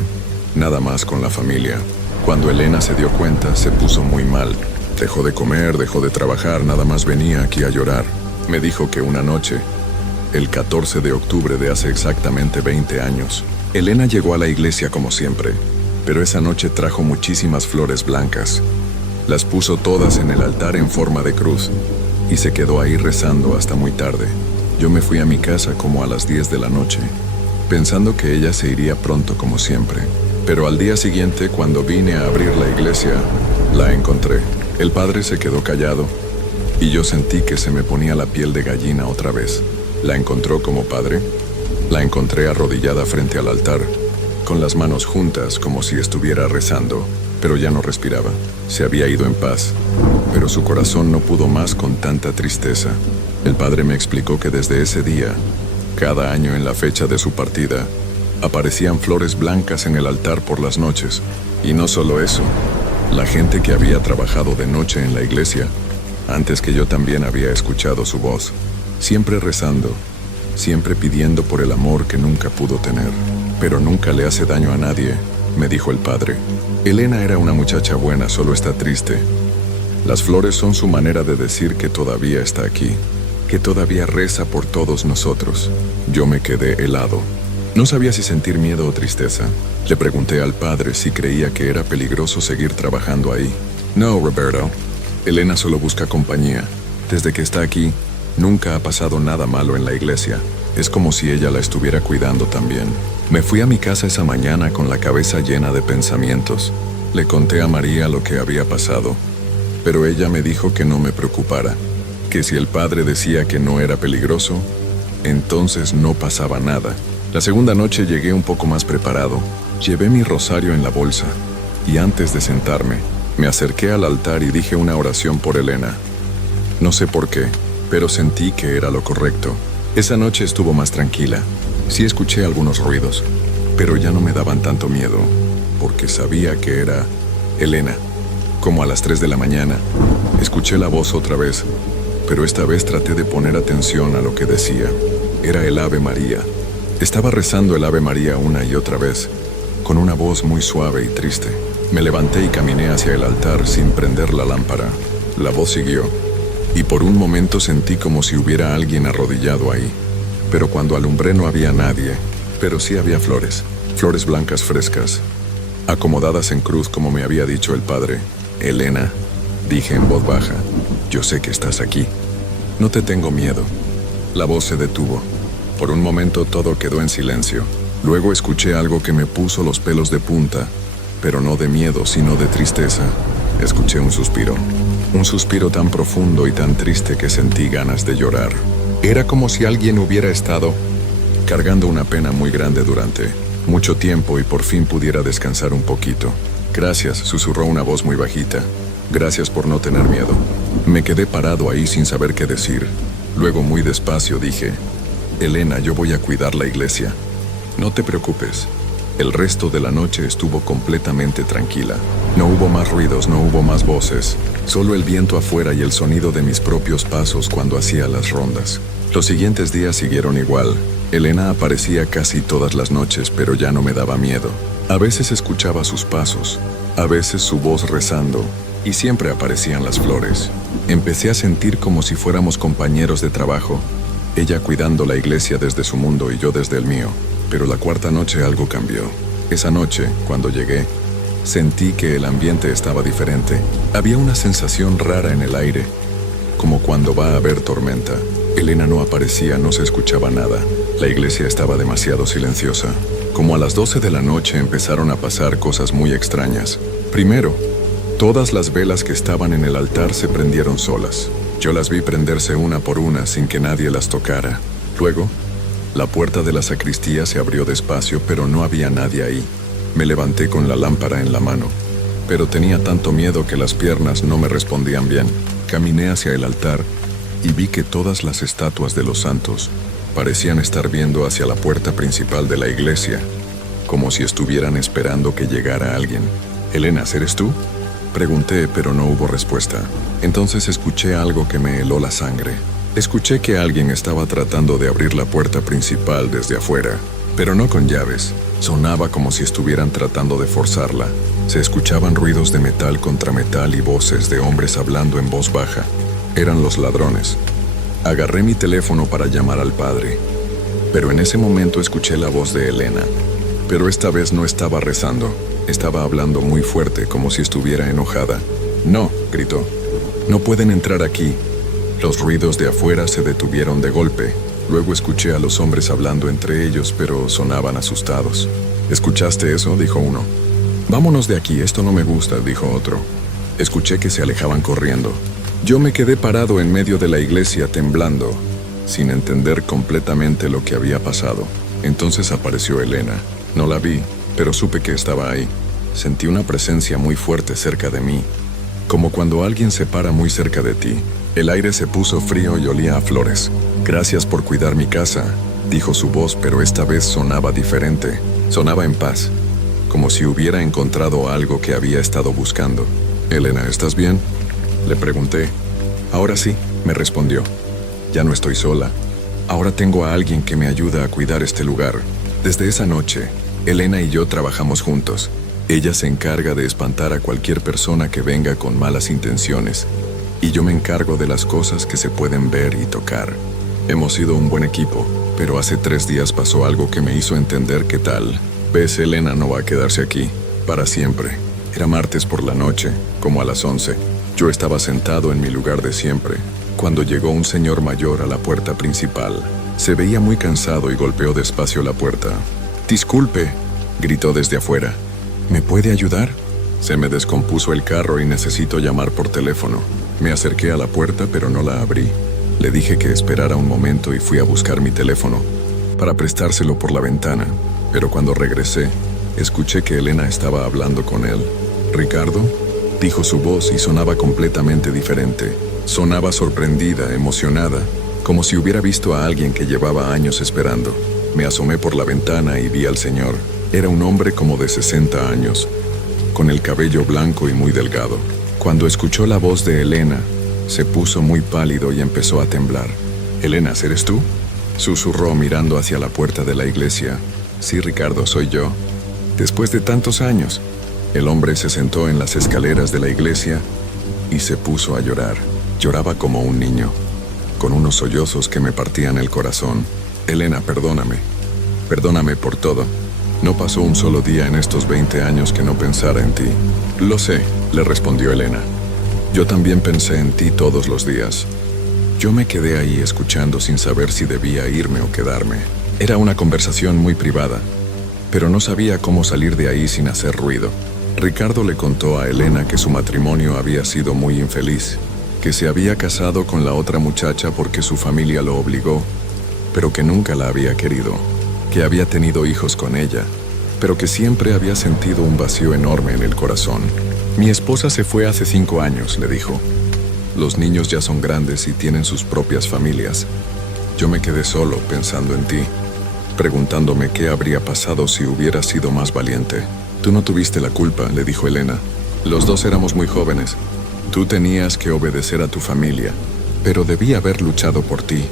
nada más con la familia. Cuando Elena se dio cuenta, se puso muy mal. Dejó de comer, dejó de trabajar, nada más venía aquí a llorar. Me dijo que una noche, el 14 de octubre de hace exactamente 20 años, Elena llegó a la iglesia como siempre, pero esa noche trajo muchísimas flores blancas. Las puso todas en el altar en forma de cruz y se quedó ahí rezando hasta muy tarde. Yo me fui a mi casa como a las 10 de la noche, pensando que ella se iría pronto como siempre. Pero al día siguiente, cuando vine a abrir la iglesia, la encontré. El padre se quedó callado y yo sentí que se me ponía la piel de gallina otra vez. ¿La encontró como padre? La encontré arrodillada frente al altar, con las manos juntas como si estuviera rezando, pero ya no respiraba. Se había ido en paz, pero su corazón no pudo más con tanta tristeza. El padre me explicó que desde ese día, cada año en la fecha de su partida, aparecían flores blancas en el altar por las noches. Y no solo eso, la gente que había trabajado de noche en la iglesia, antes que yo también había escuchado su voz, siempre rezando, siempre pidiendo por el amor que nunca pudo tener. Pero nunca le hace daño a nadie, me dijo el padre. Elena era una muchacha buena, solo está triste. Las flores son su manera de decir que todavía está aquí, que todavía reza por todos nosotros. Yo me quedé helado. No sabía si sentir miedo o tristeza. Le pregunté al padre si creía que era peligroso seguir trabajando ahí. No, Roberto. Elena solo busca compañía. Desde que está aquí, nunca ha pasado nada malo en la iglesia. Es como si ella la estuviera cuidando también. Me fui a mi casa esa mañana con la cabeza llena de pensamientos. Le conté a María lo que había pasado, pero ella me dijo que no me preocupara, que si el padre decía que no era peligroso, entonces no pasaba nada. La segunda noche llegué un poco más preparado. Llevé mi rosario en la bolsa y antes de sentarme, me acerqué al altar y dije una oración por Elena. No sé por qué, pero sentí que era lo correcto. Esa noche estuvo más tranquila. Sí escuché algunos ruidos, pero ya no me daban tanto miedo, porque sabía que era Elena. Como a las 3 de la mañana, escuché la voz otra vez, pero esta vez traté de poner atención a lo que decía. Era el Ave María. Estaba rezando el Ave María una y otra vez, con una voz muy suave y triste. Me levanté y caminé hacia el altar sin prender la lámpara. La voz siguió, y por un momento sentí como si hubiera alguien arrodillado ahí. Pero cuando alumbré no había nadie, pero sí había flores, flores blancas frescas, acomodadas en cruz como me había dicho el padre. Elena, dije en voz baja, yo sé que estás aquí. No te tengo miedo. La voz se detuvo. Por un momento todo quedó en silencio. Luego escuché algo que me puso los pelos de punta, pero no de miedo, sino de tristeza. Escuché un suspiro tan profundo y tan triste que sentí ganas de llorar. Era como si alguien hubiera estado cargando una pena muy grande durante mucho tiempo y por fin pudiera descansar un poquito. Gracias, susurró una voz muy bajita. Gracias por no tener miedo. Me quedé parado ahí sin saber qué decir. Luego muy despacio dije, Elena, yo voy a cuidar la iglesia. No te preocupes. El resto de la noche estuvo completamente tranquila. No hubo más ruidos, no hubo más voces, solo el viento afuera y el sonido de mis propios pasos cuando hacía las rondas. Los siguientes días siguieron igual. Elena aparecía casi todas las noches, pero ya no me daba miedo. A veces escuchaba sus pasos, a veces su voz rezando, y siempre aparecían las flores. Empecé a sentir como si fuéramos compañeros de trabajo, ella cuidando la iglesia desde su mundo y yo desde el mío. Pero la cuarta noche algo cambió. Esa noche, cuando llegué, sentí que el ambiente estaba diferente. Había una sensación rara en el aire, como cuando va a haber tormenta. Elena no aparecía, no se escuchaba nada. La iglesia estaba demasiado silenciosa. Como a las 12 de la noche empezaron a pasar cosas muy extrañas. Primero, todas las velas que estaban en el altar se prendieron solas. Yo las vi prenderse una por una sin que nadie las tocara. Luego, la puerta de la sacristía se abrió despacio, pero no había nadie ahí. Me levanté con la lámpara en la mano, pero tenía tanto miedo que las piernas no me respondían bien. Caminé hacia el altar y vi que todas las estatuas de los santos parecían estar viendo hacia la puerta principal de la iglesia, como si estuvieran esperando que llegara alguien. Elena, ¿eres tú? Pregunté, pero no hubo respuesta. Entonces escuché algo que me heló la sangre. Escuché que alguien estaba tratando de abrir la puerta principal desde afuera, pero no con llaves. Sonaba como si estuvieran tratando de forzarla. Se escuchaban ruidos de metal contra metal y voces de hombres hablando en voz baja. Eran los ladrones. Agarré mi teléfono para llamar al padre, pero en ese momento escuché la voz de Elena. Pero esta vez no estaba rezando, estaba hablando muy fuerte, como si estuviera enojada. «No», gritó, «no pueden entrar aquí». Los ruidos de afuera se detuvieron de golpe. Luego escuché a los hombres hablando entre ellos, pero sonaban asustados. «¿Escuchaste eso?», dijo uno. «Vámonos de aquí, esto no me gusta», dijo otro. Escuché que se alejaban corriendo. Yo me quedé parado en medio de la iglesia temblando, sin entender completamente lo que había pasado. Entonces apareció Elena. No la vi, pero supe que estaba ahí. Sentí una presencia muy fuerte cerca de mí, como cuando alguien se para muy cerca de ti. El aire se puso frío y olía a flores. «Gracias por cuidar mi casa», dijo su voz, pero esta vez sonaba diferente. Sonaba en paz, como si hubiera encontrado algo que había estado buscando. «Elena, ¿estás bien?», le pregunté. «Ahora sí», me respondió. «Ya no estoy sola. Ahora tengo a alguien que me ayuda a cuidar este lugar». Desde esa noche, Elena y yo trabajamos juntos. Ella se encarga de espantar a cualquier persona que venga con malas intenciones, y yo me encargo de las cosas que se pueden ver y tocar. Hemos sido un buen equipo, pero hace 3 días pasó algo que me hizo entender que tal vez Elena no va a quedarse aquí para siempre. Era martes por la noche, como a las 11. Yo estaba sentado en mi lugar de siempre, cuando llegó un señor mayor a la puerta principal. Se veía muy cansado y golpeó despacio la puerta. «Disculpe», gritó desde afuera. «¿Me puede ayudar?» Se me descompuso el carro y necesito llamar por teléfono. Me acerqué a la puerta, pero no la abrí. Le dije que esperara un momento y fui a buscar mi teléfono para prestárselo por la ventana. Pero cuando regresé, escuché que Elena estaba hablando con él. «¿Ricardo?», dijo su voz y sonaba completamente diferente. Sonaba sorprendida, emocionada, como si hubiera visto a alguien que llevaba años esperando. Me asomé por la ventana y vi al señor. Era un hombre como de 60 años, con el cabello blanco y muy delgado. Cuando escuchó la voz de Elena, se puso muy pálido y empezó a temblar. «Elena, ¿eres tú?», susurró mirando hacia la puerta de la iglesia. «Sí, Ricardo, soy yo. Después de tantos años». El hombre se sentó en las escaleras de la iglesia y se puso a llorar. Lloraba como un niño, con unos sollozos que me partían el corazón. «Elena, perdóname. Perdóname por todo. No pasó un solo día en estos 20 años que no pensara en ti». «Lo sé», le respondió Elena. «Yo también pensé en ti todos los días». Yo me quedé ahí escuchando sin saber si debía irme o quedarme. Era una conversación muy privada, pero no sabía cómo salir de ahí sin hacer ruido. Ricardo le contó a Elena que su matrimonio había sido muy infeliz, que se había casado con la otra muchacha porque su familia lo obligó, pero que nunca la había querido, que había tenido hijos con ella, pero que siempre había sentido un vacío enorme en el corazón. «Mi esposa se fue hace 5 años», le dijo. «Los niños ya son grandes y tienen sus propias familias. Yo me quedé solo pensando en ti, preguntándome qué habría pasado si hubieras sido más valiente». «Tú no tuviste la culpa», le dijo Elena. «Los dos éramos muy jóvenes. Tú tenías que obedecer a tu familia, pero debí haber luchado por ti.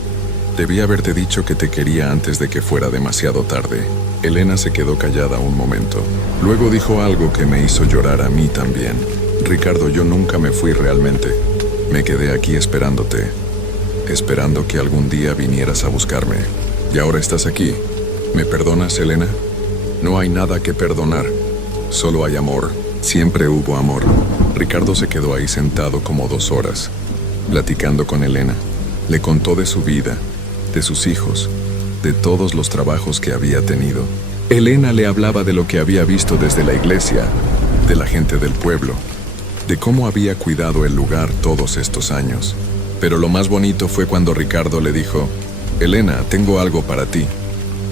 Debí haberte dicho que te quería antes de que fuera demasiado tarde». Elena se quedó callada un momento. Luego dijo algo que me hizo llorar a mí también. «Ricardo, yo nunca me fui realmente. Me quedé aquí esperándote, esperando que algún día vinieras a buscarme. Y ahora estás aquí. ¿Me perdonas, Elena?» «No hay nada que perdonar. Solo hay amor. Siempre hubo amor». Ricardo se quedó ahí sentado como 2 horas, platicando con Elena. Le contó de su vida, de sus hijos, de todos los trabajos que había tenido. Elena le hablaba de lo que había visto desde la iglesia, de la gente del pueblo, de cómo había cuidado el lugar todos estos años. Pero lo más bonito fue cuando Ricardo le dijo: «Elena, tengo algo para ti».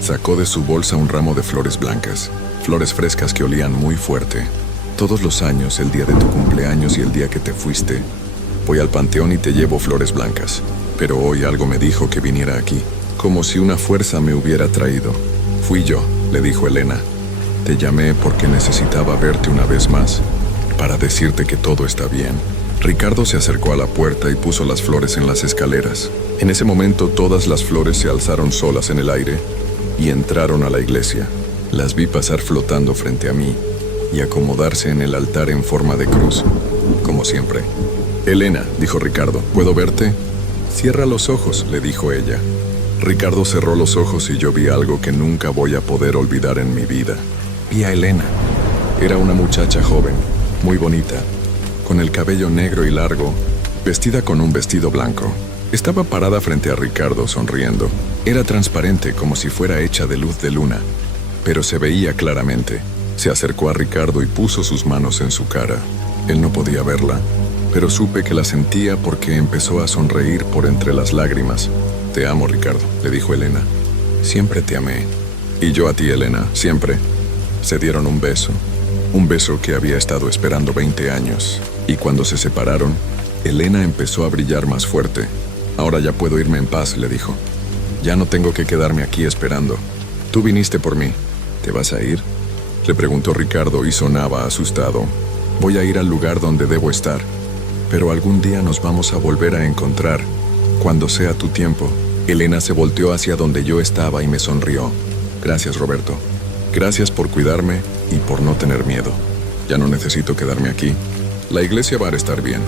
Sacó de su bolsa un ramo de flores blancas, flores frescas que olían muy fuerte. «Todos los años, el día de tu cumpleaños y el día que te fuiste, voy al panteón y te llevo flores blancas. Pero hoy algo me dijo que viniera aquí, como si una fuerza me hubiera traído. Fui yo», le dijo Elena. «Te llamé porque necesitaba verte una vez más, para decirte que todo está bien». Ricardo se acercó a la puerta y puso las flores en las escaleras. En ese momento todas las flores se alzaron solas en el aire y entraron a la iglesia. Las vi pasar flotando frente a mí y acomodarse en el altar en forma de cruz, como siempre. «Elena», dijo Ricardo, «¿puedo verte?» «Cierra los ojos», le dijo ella. Ricardo cerró los ojos y yo vi algo que nunca voy a poder olvidar en mi vida. Vi a Elena. Era una muchacha joven, muy bonita, con el cabello negro y largo, vestida con un vestido blanco. Estaba parada frente a Ricardo sonriendo. Era transparente, como si fuera hecha de luz de luna, pero se veía claramente. Se acercó a Ricardo y puso sus manos en su cara. Él no podía verla, pero supe que la sentía porque empezó a sonreír por entre las lágrimas. «Te amo, Ricardo», le dijo Elena. «Siempre te amé». «Y yo a ti, Elena, siempre». Se dieron un beso que había estado esperando 20 años. Y cuando se separaron, Elena empezó a brillar más fuerte. «Ahora ya puedo irme en paz», le dijo. «Ya no tengo que quedarme aquí esperando. Tú viniste por mí. ¿Te vas a ir?», le preguntó Ricardo y sonaba asustado. «Voy a ir al lugar donde debo estar, pero algún día nos vamos a volver a encontrar, cuando sea tu tiempo». Elena se volteó hacia donde yo estaba y me sonrió. «Gracias, Roberto. Gracias por cuidarme y por no tener miedo. Ya no necesito quedarme aquí. La iglesia va a estar bien».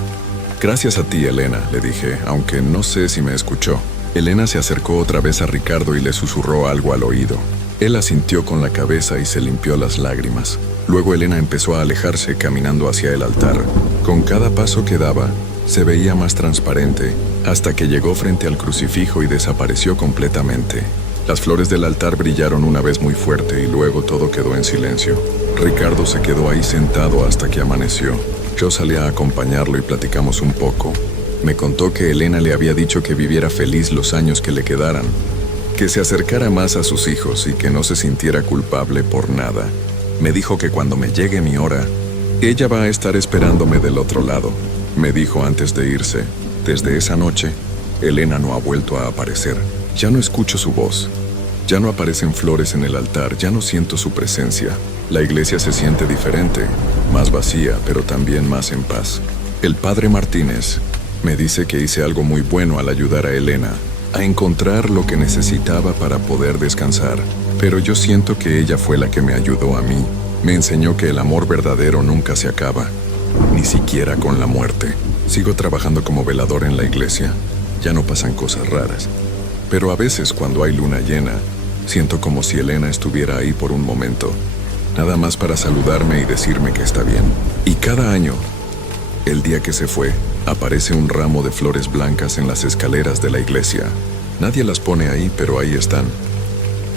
«Gracias a ti, Elena», le dije, aunque no sé si me escuchó. Elena se acercó otra vez a Ricardo y le susurró algo al oído. Él asintió con la cabeza y se limpió las lágrimas. Luego Elena empezó a alejarse caminando hacia el altar. Con cada paso que daba, se veía más transparente, hasta que llegó frente al crucifijo y desapareció completamente. Las flores del altar brillaron una vez muy fuerte y luego todo quedó en silencio. Ricardo se quedó ahí sentado hasta que amaneció. Yo salí a acompañarlo y platicamos un poco. Me contó que Elena le había dicho que viviera feliz los años que le quedaran, que se acercara más a sus hijos y que no se sintiera culpable por nada. Me dijo que cuando me llegue mi hora, ella va a estar esperándome del otro lado. Me dijo antes de irse. Desde esa noche, Elena no ha vuelto a aparecer. Ya no escucho su voz. Ya no aparecen flores en el altar, ya no siento su presencia. La iglesia se siente diferente, más vacía, pero también más en paz. El padre Martínez me dice que hice algo muy bueno al ayudar a Elena a encontrar lo que necesitaba para poder descansar. Pero yo siento que ella fue la que me ayudó a mí. Me enseñó que el amor verdadero nunca se acaba, ni siquiera con la muerte. Sigo trabajando como velador en la iglesia. Ya no pasan cosas raras. Pero a veces cuando hay luna llena, siento como si Elena estuviera ahí por un momento, nada más para saludarme y decirme que está bien. Y cada año, el día que se fue, aparece un ramo de flores blancas en las escaleras de la iglesia. Nadie las pone ahí, pero ahí están.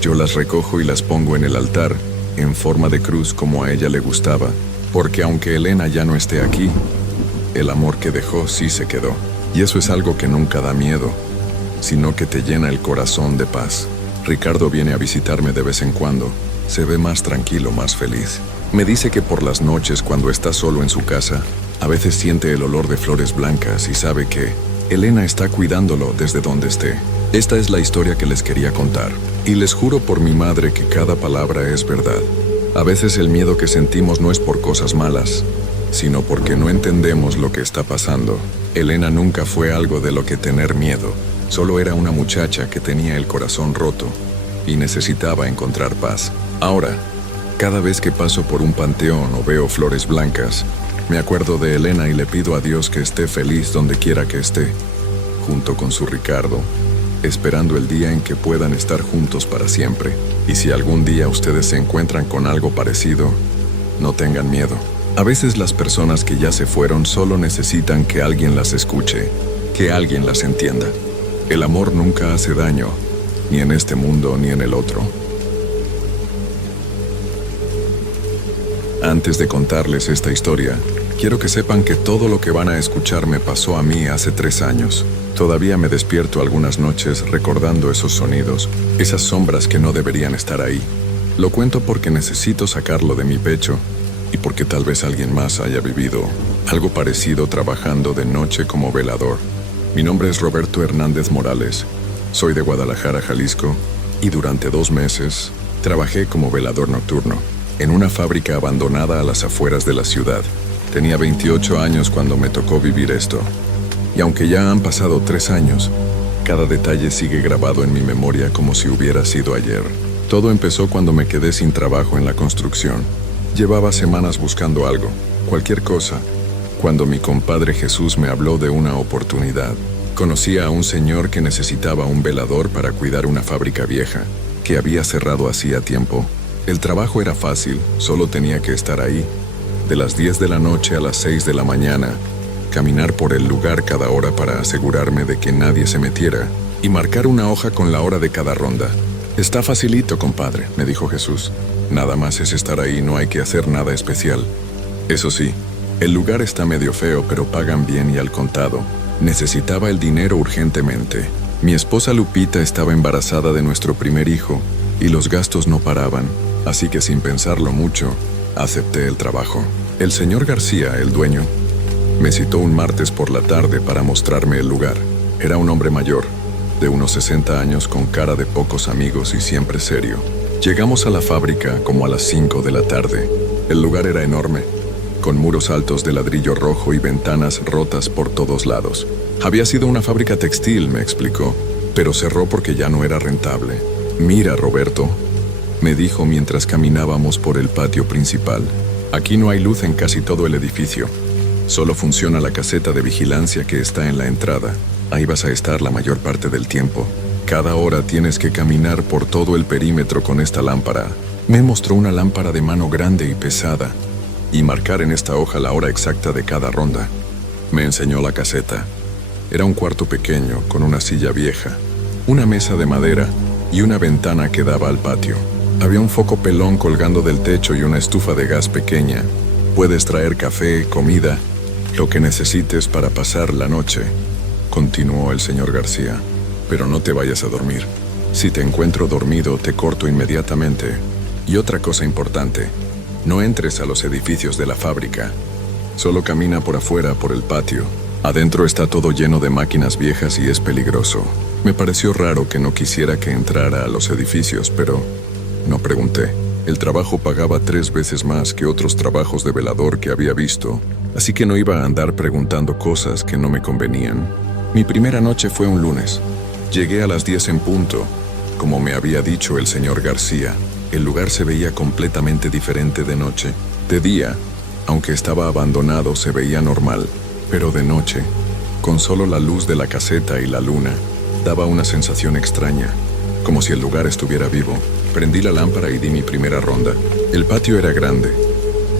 Yo las recojo y las pongo en el altar, en forma de cruz como a ella le gustaba, porque aunque Elena ya no esté aquí, el amor que dejó sí se quedó. Y eso es algo que nunca da miedo, sino que te llena el corazón de paz. Ricardo viene a visitarme de vez en cuando. Se ve más tranquilo, más feliz. Me dice que por las noches, cuando está solo en su casa, a veces siente el olor de flores blancas y sabe que Elena está cuidándolo desde donde esté. Esta es la historia que les quería contar. Y les juro por mi madre que cada palabra es verdad. A veces el miedo que sentimos no es por cosas malas, sino porque no entendemos lo que está pasando. Elena nunca fue algo de lo que tener miedo. Solo era una muchacha que tenía el corazón roto y necesitaba encontrar paz. Ahora, cada vez que paso por un panteón o veo flores blancas, me acuerdo de Elena y le pido a Dios que esté feliz donde quiera que esté, junto con su Ricardo, esperando el día en que puedan estar juntos para siempre. Y si algún día ustedes se encuentran con algo parecido, no tengan miedo. A veces las personas que ya se fueron solo necesitan que alguien las escuche, que alguien las entienda. El amor nunca hace daño, ni en este mundo ni en el otro. Antes de contarles esta historia, quiero que sepan que todo lo que van a escuchar me pasó a mí hace 3 años. Todavía me despierto algunas noches recordando esos sonidos, esas sombras que no deberían estar ahí. Lo cuento porque necesito sacarlo de mi pecho y porque tal vez alguien más haya vivido algo parecido trabajando de noche como velador. Mi nombre es Roberto Hernández Morales, soy de Guadalajara, Jalisco, y durante 2 meses trabajé como velador nocturno en una fábrica abandonada a las afueras de la ciudad. Tenía 28 años cuando me tocó vivir esto, y aunque ya han pasado 3 años, cada detalle sigue grabado en mi memoria como si hubiera sido ayer. Todo empezó cuando me quedé sin trabajo en la construcción. Llevaba semanas buscando algo, cualquier cosa, cuando mi compadre Jesús me habló de una oportunidad. Conocía a un señor que necesitaba un velador para cuidar una fábrica vieja, que había cerrado hacía tiempo. El trabajo era fácil, solo tenía que estar ahí, de las 10 de la noche a las 6 de la mañana, caminar por el lugar cada hora para asegurarme de que nadie se metiera, y marcar una hoja con la hora de cada ronda. Está facilito, compadre, me dijo Jesús. Nada más es estar ahí, no hay que hacer nada especial. Eso sí, el lugar está medio feo, pero pagan bien y al contado. Necesitaba el dinero urgentemente. Mi esposa Lupita estaba embarazada de nuestro primer hijo y los gastos no paraban, así que sin pensarlo mucho, acepté el trabajo. El señor García, el dueño, me citó un martes por la tarde para mostrarme el lugar. Era un hombre mayor, de unos 60 años, con cara de pocos amigos y siempre serio. Llegamos a la fábrica como a las 5 de la tarde. El lugar era enorme, con muros altos de ladrillo rojo y ventanas rotas por todos lados. Había sido una fábrica textil, me explicó, pero cerró porque ya no era rentable. Mira, Roberto, me dijo mientras caminábamos por el patio principal. Aquí no hay luz en casi todo el edificio. Solo funciona la caseta de vigilancia que está en la entrada. Ahí vas a estar la mayor parte del tiempo. Cada hora tienes que caminar por todo el perímetro con esta lámpara. Me mostró una lámpara de mano grande y pesada, y marcar en esta hoja la hora exacta de cada ronda. Me enseñó la caseta. Era un cuarto pequeño, con una silla vieja, una mesa de madera y una ventana que daba al patio. Había un foco pelón colgando del techo y una estufa de gas pequeña. Puedes traer café, comida, lo que necesites para pasar la noche, continuó el señor García. Pero no te vayas a dormir. Si te encuentro dormido, te corto inmediatamente. Y otra cosa importante, no entres a los edificios de la fábrica. Solo camina por afuera, por el patio. Adentro está todo lleno de máquinas viejas y es peligroso. Me pareció raro que no quisiera que entrara a los edificios, pero no pregunté. El trabajo pagaba 3 veces más que otros trabajos de velador que había visto, así que no iba a andar preguntando cosas que no me convenían. Mi primera noche fue un lunes. Llegué a las 10 en punto. Como me había dicho el señor García, el lugar se veía completamente diferente de noche. De día, aunque estaba abandonado, se veía normal, pero de noche, con solo la luz de la caseta y la luna, daba una sensación extraña, como si el lugar estuviera vivo. Prendí la lámpara y di mi primera ronda. El patio era grande.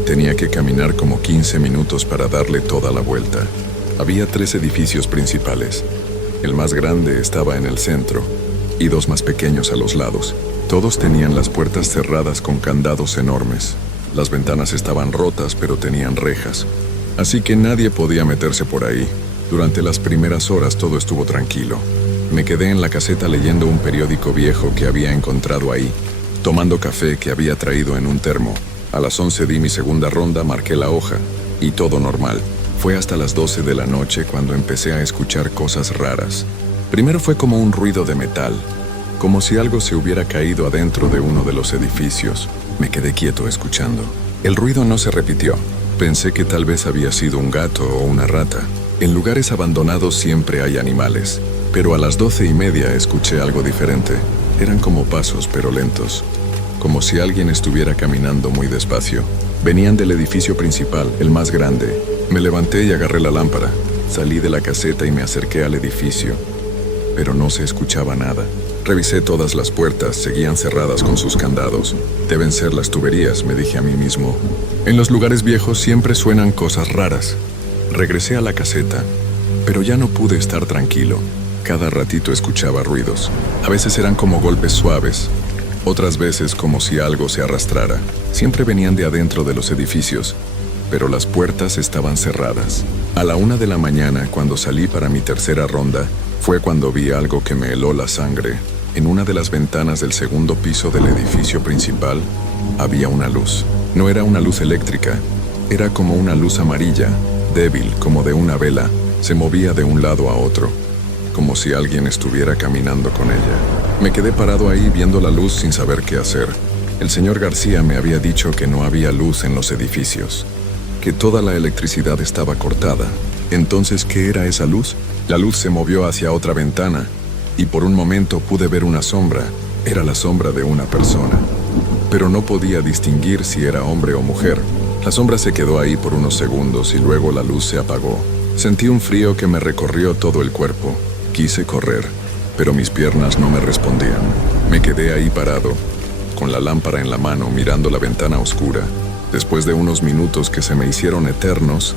Tenía que caminar como 15 minutos para darle toda la vuelta. Había 3 edificios principales. El más grande estaba en el centro y 2 más pequeños a los lados. Todos tenían las puertas cerradas con candados enormes. Las ventanas estaban rotas, pero tenían rejas, así que nadie podía meterse por ahí. Durante las primeras horas todo estuvo tranquilo. Me quedé en la caseta leyendo un periódico viejo que había encontrado ahí, tomando café que había traído en un termo. A las 11 di mi segunda ronda, marqué la hoja y todo normal. Fue hasta las 12 de la noche cuando empecé a escuchar cosas raras. Primero fue como un ruido de metal, como si algo se hubiera caído adentro de uno de los edificios. Me quedé quieto escuchando. El ruido no se repitió. Pensé que tal vez había sido un gato o una rata. En lugares abandonados siempre hay animales, pero a las 12:30 escuché algo diferente. Eran como pasos, pero lentos, como si alguien estuviera caminando muy despacio. Venían del edificio principal, el más grande. Me levanté y agarré la lámpara. Salí de la caseta y me acerqué al edificio, pero no se escuchaba nada. Revisé todas las puertas, seguían cerradas con sus candados. Deben ser las tuberías, me dije a mí mismo. En los lugares viejos siempre suenan cosas raras. Regresé a la caseta, pero ya no pude estar tranquilo. Cada ratito escuchaba ruidos. A veces eran como golpes suaves, otras veces como si algo se arrastrara. Siempre venían de adentro de los edificios, pero las puertas estaban cerradas. A la 1 de la mañana, cuando salí para mi tercera ronda, fue cuando vi algo que me heló la sangre. En una de las ventanas del segundo piso del edificio principal había una luz. No era una luz eléctrica, era como una luz amarilla, débil, como de una vela. Se movía de un lado a otro, como si alguien estuviera caminando con ella. Me quedé parado ahí viendo la luz sin saber qué hacer. El señor García me había dicho que no había luz en los edificios, que toda la electricidad estaba cortada. Entonces, ¿qué era esa luz? La luz se movió hacia otra ventana, y por un momento pude ver una sombra. Era la sombra de una persona, pero no podía distinguir si era hombre o mujer. La sombra se quedó ahí por unos segundos y luego la luz se apagó. Sentí un frío que me recorrió todo el cuerpo. Quise correr, pero mis piernas no me respondían. Me quedé ahí parado, con la lámpara en la mano, mirando la ventana oscura. Después de unos minutos que se me hicieron eternos,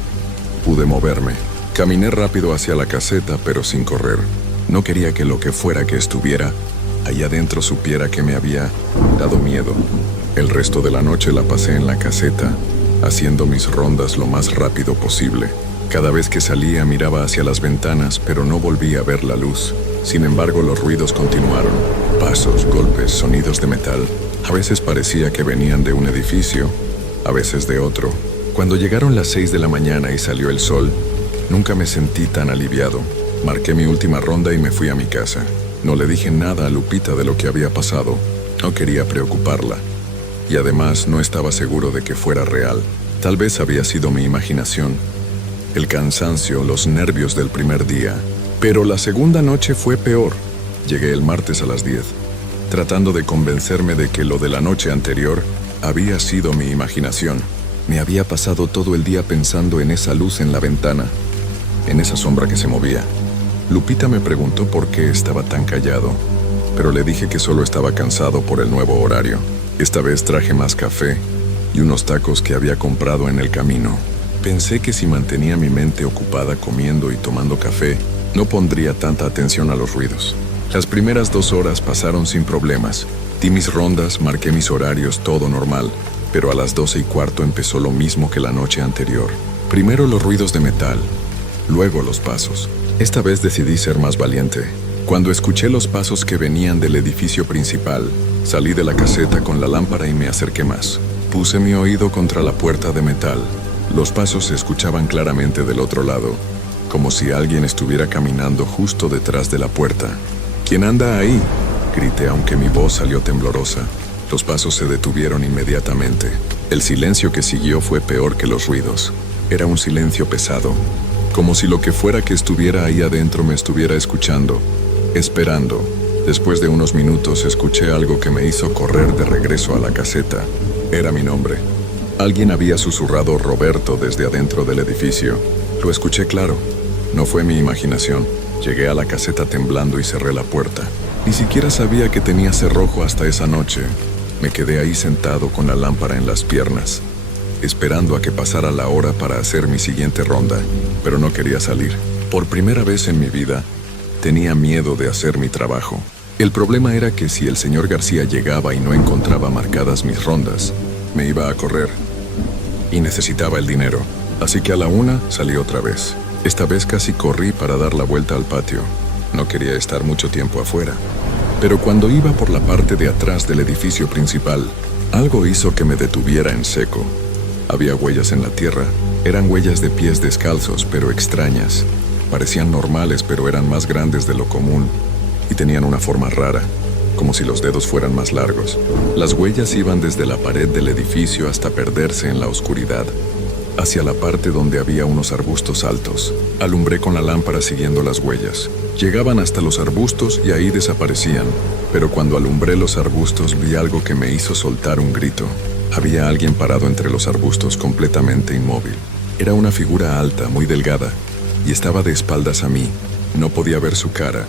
pude moverme. Caminé rápido hacia la caseta, pero sin correr. No quería que lo que fuera que estuviera allá adentro supiera que me había dado miedo. El resto de la noche la pasé en la caseta, haciendo mis rondas lo más rápido posible. Cada vez que salía miraba hacia las ventanas, pero no volví a ver la luz. Sin embargo, los ruidos continuaron. Pasos, golpes, sonidos de metal. A veces parecía que venían de un edificio, a veces de otro. Cuando llegaron las 6 de la mañana y salió el sol, nunca me sentí tan aliviado. Marqué mi última ronda y me fui a mi casa. No le dije nada a Lupita de lo que había pasado. No quería preocuparla. Y además no estaba seguro de que fuera real. Tal vez había sido mi imaginación, el cansancio, los nervios del primer día. Pero la segunda noche fue peor. Llegué el martes a las 10, tratando de convencerme de que lo de la noche anterior había sido mi imaginación. Me había pasado todo el día pensando en esa luz en la ventana, en esa sombra que se movía. Lupita me preguntó por qué estaba tan callado, pero le dije que solo estaba cansado por el nuevo horario. Esta vez traje más café y unos tacos que había comprado en el camino. Pensé que si mantenía mi mente ocupada comiendo y tomando café, no pondría tanta atención a los ruidos. Las primeras 2 horas pasaron sin problemas. Di mis rondas, marqué mis horarios, todo normal, pero a las 12:15 empezó lo mismo que la noche anterior. Primero los ruidos de metal, luego los pasos. Esta vez decidí ser más valiente. Cuando escuché los pasos que venían del edificio principal, salí de la caseta con la lámpara y me acerqué más. Puse mi oído contra la puerta de metal. Los pasos se escuchaban claramente del otro lado, como si alguien estuviera caminando justo detrás de la puerta. ¿Quién anda ahí?, grité, aunque mi voz salió temblorosa. Los pasos se detuvieron inmediatamente. El silencio que siguió fue peor que los ruidos. Era un silencio pesado, como si lo que fuera que estuviera ahí adentro me estuviera escuchando, esperando. Después de unos minutos escuché algo que me hizo correr de regreso a la caseta. Era mi nombre. Alguien había susurrado Roberto desde adentro del edificio. Lo escuché claro. No fue mi imaginación. Llegué a la caseta temblando y cerré la puerta. Ni siquiera sabía que tenía cerrojo hasta esa noche. Me quedé ahí sentado con la lámpara en las piernas, esperando a que pasara la hora para hacer mi siguiente ronda, pero no quería salir. Por primera vez en mi vida, tenía miedo de hacer mi trabajo. El problema era que si el señor García llegaba y no encontraba marcadas mis rondas, me iba a correr. Y necesitaba el dinero. Así que a la 1 salí otra vez. Esta vez casi corrí para dar la vuelta al patio. No quería estar mucho tiempo afuera. Pero cuando iba por la parte de atrás del edificio principal, algo hizo que me detuviera en seco. Había huellas en la tierra. Eran huellas de pies descalzos, pero extrañas. Parecían normales, pero eran más grandes de lo común y tenían una forma rara, como si los dedos fueran más largos. Las huellas iban desde la pared del edificio hasta perderse en la oscuridad, hacia la parte donde había unos arbustos altos. Alumbré con la lámpara siguiendo las huellas. Llegaban hasta los arbustos y ahí desaparecían, pero cuando alumbré los arbustos vi algo que me hizo soltar un grito. Había alguien parado entre los arbustos completamente inmóvil. Era una figura alta, muy delgada, y estaba de espaldas a mí. No podía ver su cara,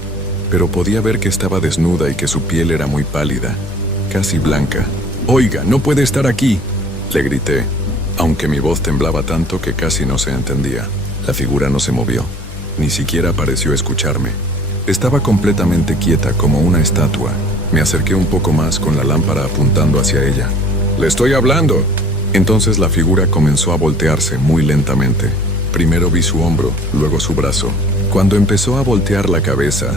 pero podía ver que estaba desnuda y que su piel era muy pálida, casi blanca. «Oiga, no puede estar aquí», le grité, aunque mi voz temblaba tanto que casi no se entendía. La figura no se movió, ni siquiera pareció escucharme. Estaba completamente quieta como una estatua. Me acerqué un poco más con la lámpara apuntando hacia ella. «¡Le estoy hablando!». Entonces la figura comenzó a voltearse muy lentamente. Primero vi su hombro, luego su brazo. Cuando empezó a voltear la cabeza,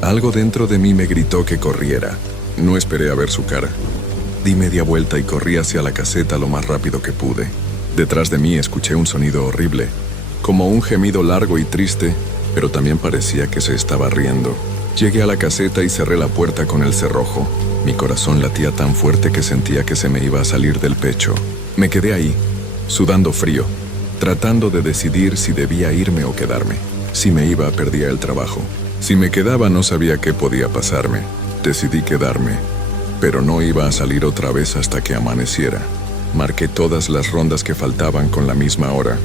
algo dentro de mí me gritó que corriera. No esperé a ver su cara. Di media vuelta y corrí hacia la caseta lo más rápido que pude. Detrás de mí escuché un sonido horrible, como un gemido largo y triste, pero también parecía que se estaba riendo. Llegué a la caseta y cerré la puerta con el cerrojo. Mi corazón latía tan fuerte que sentía que se me iba a salir del pecho. Me quedé ahí, sudando frío, tratando de decidir si debía irme o quedarme. Si me iba, perdía el trabajo. Si me quedaba, no sabía qué podía pasarme. Decidí quedarme, pero no iba a salir otra vez hasta que amaneciera. Marqué todas las rondas que faltaban con la misma hora,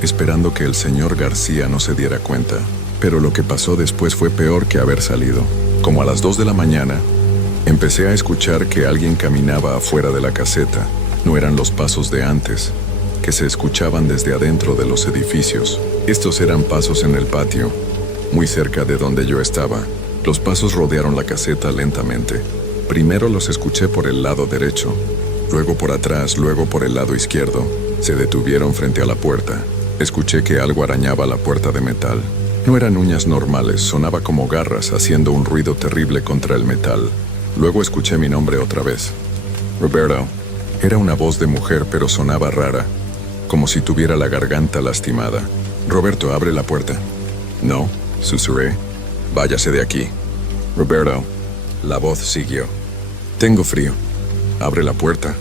esperando que el señor García no se diera cuenta. Pero lo que pasó después fue peor que haber salido. Como a las 2 de la mañana, empecé a escuchar que alguien caminaba afuera de la caseta. No eran los pasos de antes, que se escuchaban desde adentro de los edificios. Estos eran pasos en el patio, muy cerca de donde yo estaba. Los pasos rodearon la caseta lentamente. Primero los escuché por el lado derecho, luego por atrás, luego por el lado izquierdo. Se detuvieron frente a la puerta. Escuché que algo arañaba la puerta de metal. No eran uñas normales, sonaba como garras haciendo un ruido terrible contra el metal. Luego escuché mi nombre otra vez. Roberto. Era una voz de mujer, pero sonaba rara, como si tuviera la garganta lastimada. Roberto, abre la puerta. No, susurré. Váyase de aquí. Roberto. La voz siguió. Tengo frío. Abre la puerta.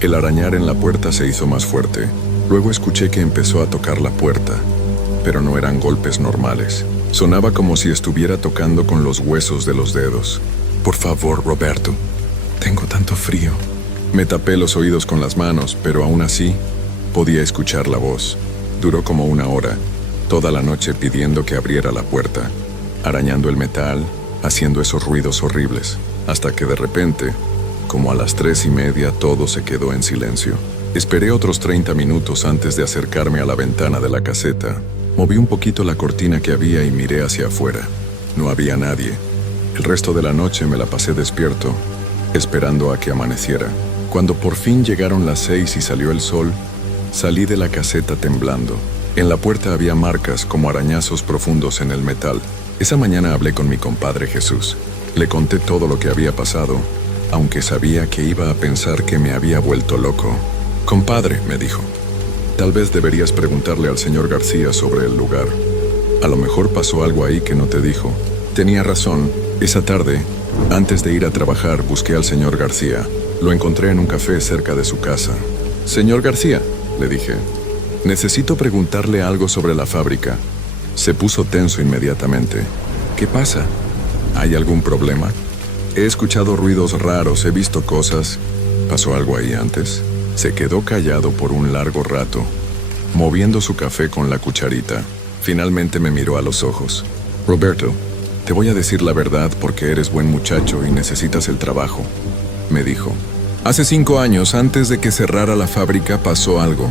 El arañar en la puerta se hizo más fuerte. Luego escuché que empezó a tocar la puerta, pero no eran golpes normales. Sonaba como si estuviera tocando con los huesos de los dedos. Por favor, Roberto. Tengo tanto frío. Me tapé los oídos con las manos, pero aún así podía escuchar la voz. Duró como 1 hora, toda la noche pidiendo que abriera la puerta. arañando el metal, haciendo esos ruidos horribles, hasta que de repente, como a las 3:30, todo se quedó en silencio. Esperé otros 30 minutos antes de acercarme a la ventana de la caseta. Moví un poquito la cortina que había y miré hacia afuera. No había nadie. El resto de la noche me la pasé despierto, esperando a que amaneciera. Cuando por fin llegaron las 6 y salió el sol, salí de la caseta temblando. En la puerta había marcas como arañazos profundos en el metal. Esa mañana hablé con mi compadre Jesús. Le conté todo lo que había pasado, aunque sabía que iba a pensar que me había vuelto loco. «Compadre», me dijo, «tal vez deberías preguntarle al señor García sobre el lugar. A lo mejor pasó algo ahí que no te dijo». Tenía razón. Esa tarde, antes de ir a trabajar, busqué al señor García. Lo encontré en un café cerca de su casa. «Señor García», le dije, «necesito preguntarle algo sobre la fábrica». Se puso tenso inmediatamente. «¿Qué pasa? ¿Hay algún problema? He escuchado ruidos raros, he visto cosas. ¿Pasó algo ahí antes?». Se quedó callado por un largo rato, moviendo su café con la cucharita. Finalmente me miró a los ojos. «Roberto, te voy a decir la verdad porque eres buen muchacho y necesitas el trabajo», me dijo. «Hace 5 años, antes de que cerrara la fábrica, pasó algo.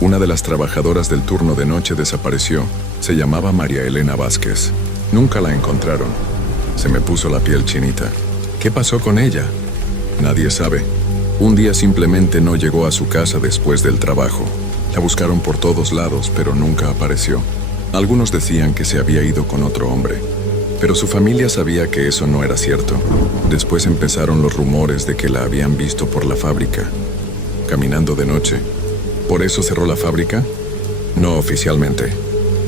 Una de las trabajadoras del turno de noche desapareció. Se llamaba María Elena Vázquez. Nunca la encontraron». Se me puso la piel chinita. «¿Qué pasó con ella?». «Nadie sabe. Un día simplemente no llegó a su casa después del trabajo. La buscaron por todos lados, pero nunca apareció. Algunos decían que se había ido con otro hombre, pero su familia sabía que eso no era cierto. Después empezaron los rumores de que la habían visto por la fábrica, caminando de noche. ¿Por eso cerró la fábrica?». «No oficialmente.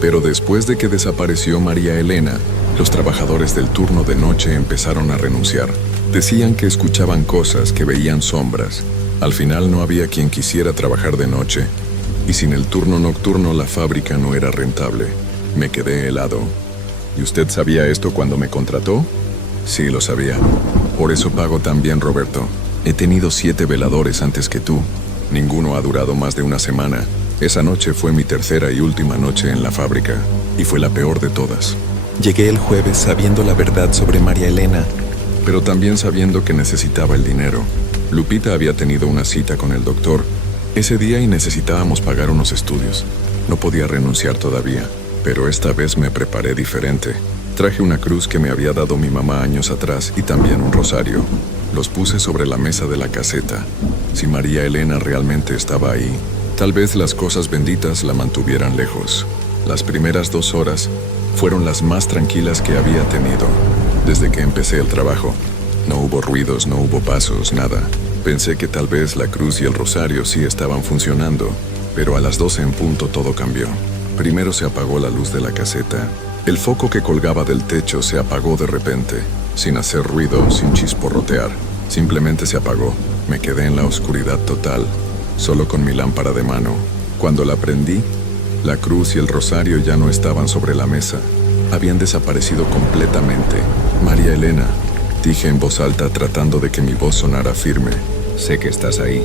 Pero después de que desapareció María Elena, los trabajadores del turno de noche empezaron a renunciar. Decían que escuchaban cosas, que veían sombras. Al final no había quien quisiera trabajar de noche, y sin el turno nocturno la fábrica no era rentable». Me quedé helado. «¿Y usted sabía esto cuando me contrató?». «Sí, lo sabía. Por eso pago tan bien, Roberto. He tenido 7 veladores antes que tú. Ninguno ha durado más de una semana. Esa noche fue mi tercera y última noche en la fábrica, y fue la peor de todas». Llegué el jueves sabiendo la verdad sobre María Elena, pero también sabiendo que necesitaba el dinero. Lupita había tenido una cita con el doctor ese día y necesitábamos pagar unos estudios. No podía renunciar todavía, pero esta vez me preparé diferente. Traje una cruz que me había dado mi mamá años atrás y también un rosario. Los puse sobre la mesa de la caseta. Si María Elena realmente estaba ahí, tal vez las cosas benditas la mantuvieran lejos. Las primeras 2 horas fueron las más tranquilas que había tenido desde que empecé el trabajo. No hubo ruidos, no hubo pasos, nada. Pensé que tal vez la cruz y el rosario sí estaban funcionando, pero a las 12 en punto todo cambió. Primero se apagó la luz de la caseta. El foco que colgaba del techo se apagó de repente, sin hacer ruido, sin chisporrotear. Simplemente se apagó. Me quedé en la oscuridad total, solo con mi lámpara de mano. Cuando la prendí, la cruz y el rosario ya no estaban sobre la mesa. Habían desaparecido completamente. «María Elena», dije en voz alta tratando de que mi voz sonara firme. «Sé que estás ahí.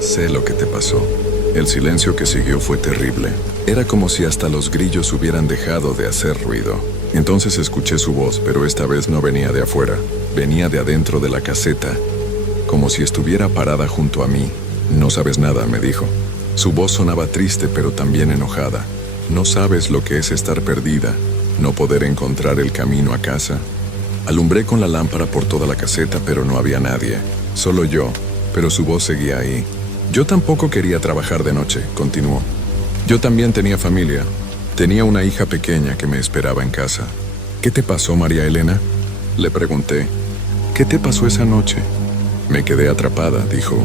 Sé lo que te pasó». El silencio que siguió fue terrible. Era como si hasta los grillos hubieran dejado de hacer ruido. Entonces escuché su voz, pero esta vez no venía de afuera. Venía de adentro de la caseta, como si estuviera parada junto a mí. «No sabes nada», me dijo. Su voz sonaba triste, pero también enojada. «No sabes lo que es estar perdida, no poder encontrar el camino a casa». Alumbré con la lámpara por toda la caseta, pero no había nadie. Solo yo, pero su voz seguía ahí. «Yo tampoco quería trabajar de noche», continuó. «Yo también tenía familia. Tenía una hija pequeña que me esperaba en casa». «¿Qué te pasó, María Elena?», le pregunté. «¿Qué te pasó esa noche?». «Me quedé atrapada», dijo.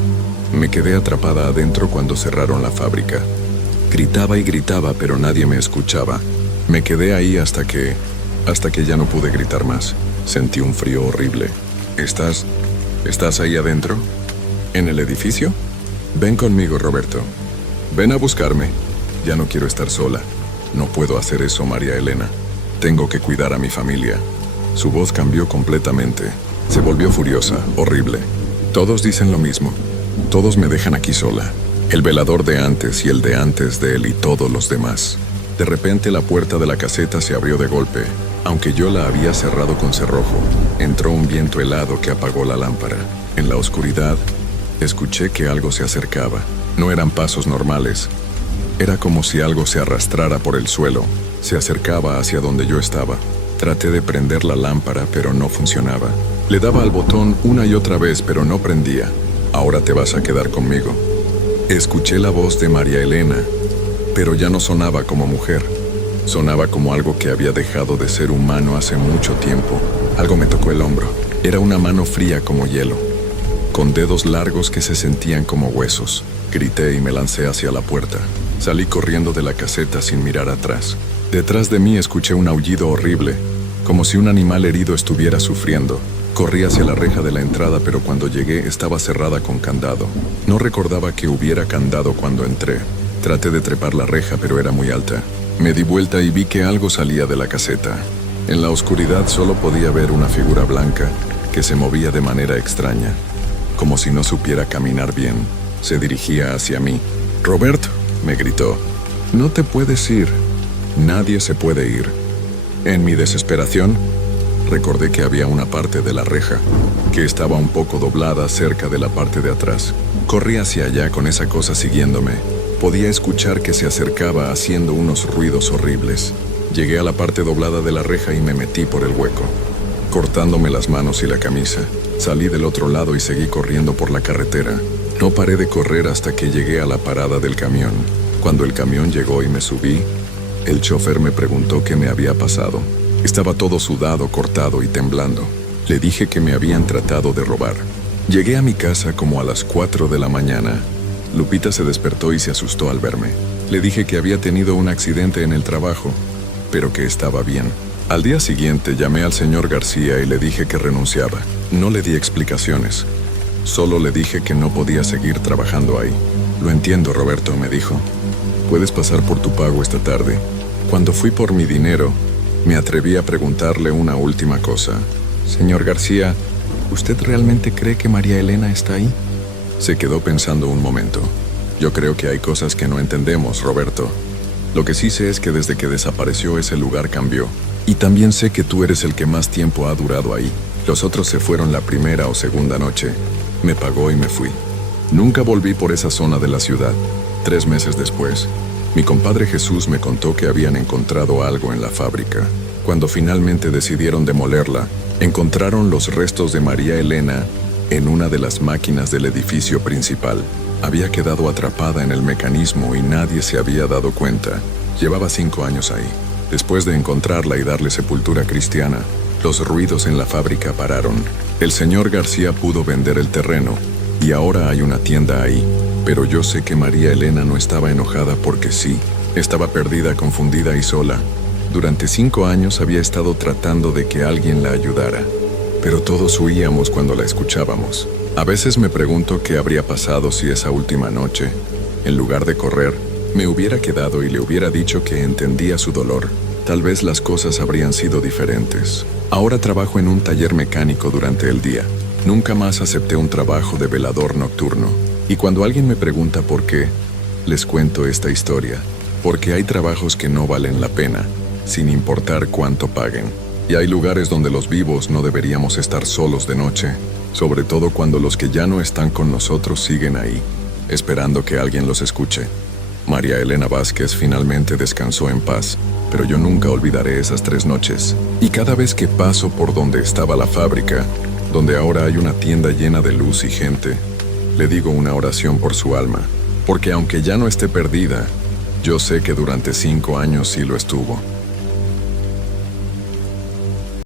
«Me quedé atrapada adentro cuando cerraron la fábrica. Gritaba y gritaba, pero nadie me escuchaba. Me quedé ahí hasta que ya no pude gritar más. Sentí un frío horrible». ¿Estás ahí adentro? ¿En el edificio? Ven conmigo, Roberto. Ven a buscarme. Ya no quiero estar sola. No puedo hacer eso, María Elena. Tengo que cuidar a mi familia». Su voz cambió completamente. Se volvió furiosa, horrible. «Todos dicen lo mismo. Todos me dejan aquí sola. El velador de antes y el de antes de él y todos los demás». De repente la puerta de la caseta se abrió de golpe. Aunque yo la había cerrado con cerrojo, entró un viento helado que apagó la lámpara. En la oscuridad, escuché que algo se acercaba. No eran pasos normales. Era como si algo se arrastrara por el suelo. Se acercaba hacia donde yo estaba. Traté de prender la lámpara, pero no funcionaba. Le daba al botón una y otra vez, pero no prendía. Ahora te vas a quedar conmigo. Escuché la voz de María Elena, pero ya no sonaba como mujer. Sonaba como algo que había dejado de ser humano hace mucho tiempo. Algo me tocó el hombro. Era una mano fría como hielo, con dedos largos que se sentían como huesos. Grité y me lancé hacia la puerta. Salí corriendo de la caseta sin mirar atrás. Detrás de mí escuché un aullido horrible, como si un animal herido estuviera sufriendo. Corrí hacia la reja de la entrada, pero cuando llegué estaba cerrada con candado. No recordaba que hubiera candado cuando entré. Traté de trepar la reja, pero era muy alta. Me di vuelta y vi que algo salía de la caseta. En la oscuridad solo podía ver una figura blanca que se movía de manera extraña, como si no supiera caminar bien. Se dirigía hacia mí. «Roberto», me gritó, «no te puedes ir. Nadie se puede ir». En mi desesperación, recordé que había una parte de la reja que estaba un poco doblada cerca de la parte de atrás. Corrí hacia allá con esa cosa siguiéndome. Podía escuchar que se acercaba haciendo unos ruidos horribles. Llegué a la parte doblada de la reja y me metí por el hueco, cortándome las manos y la camisa. Salí del otro lado y seguí corriendo por la carretera. No paré de correr hasta que llegué a la parada del camión. Cuando el camión llegó y me subí, el chofer me preguntó qué me había pasado. Estaba todo sudado, cortado y temblando. Le dije que me habían tratado de robar. Llegué a mi casa como a las 4 de la mañana. Lupita se despertó y se asustó al verme. Le dije que había tenido un accidente en el trabajo, pero que estaba bien. Al día siguiente llamé al señor García y le dije que renunciaba. No le di explicaciones. Solo le dije que no podía seguir trabajando ahí. «Lo entiendo, Roberto», me dijo. «Puedes pasar por tu pago esta tarde». Cuando fui por mi dinero, me atreví a preguntarle una última cosa. «Señor García, ¿usted realmente cree que María Elena está ahí?». Se quedó pensando un momento. «Yo creo que hay cosas que no entendemos, Roberto. Lo que sí sé es que desde que desapareció ese lugar cambió. Y también sé que tú eres el que más tiempo ha durado ahí. Los otros se fueron la primera o segunda noche. Me pagó y me fui. Nunca volví por esa zona de la ciudad. 3 meses después, mi compadre Jesús me contó que habían encontrado algo en la fábrica. Cuando finalmente decidieron demolerla, encontraron los restos de María Elena en una de las máquinas del edificio principal. Había quedado atrapada en el mecanismo y nadie se había dado cuenta. Llevaba 5 años ahí. Después de encontrarla y darle sepultura cristiana, los ruidos en la fábrica pararon. El señor García pudo vender el terreno y ahora hay una tienda ahí. Pero yo sé que María Elena no estaba enojada porque sí. Estaba perdida, confundida y sola. Durante 5 años había estado tratando de que alguien la ayudara, pero todos huíamos cuando la escuchábamos. A veces me pregunto qué habría pasado si esa última noche, en lugar de correr, me hubiera quedado y le hubiera dicho que entendía su dolor. Tal vez las cosas habrían sido diferentes. Ahora trabajo en un taller mecánico durante el día. Nunca más acepté un trabajo de velador nocturno. Y cuando alguien me pregunta por qué, les cuento esta historia. Porque hay trabajos que no valen la pena, sin importar cuánto paguen. Y hay lugares donde los vivos no deberíamos estar solos de noche, sobre todo cuando los que ya no están con nosotros siguen ahí, esperando que alguien los escuche. María Elena Vázquez finalmente descansó en paz, pero yo nunca olvidaré esas 3 noches. Y cada vez que paso por donde estaba la fábrica, donde ahora hay una tienda llena de luz y gente, le digo una oración por su alma, porque aunque ya no esté perdida, yo sé que durante 5 años sí lo estuvo.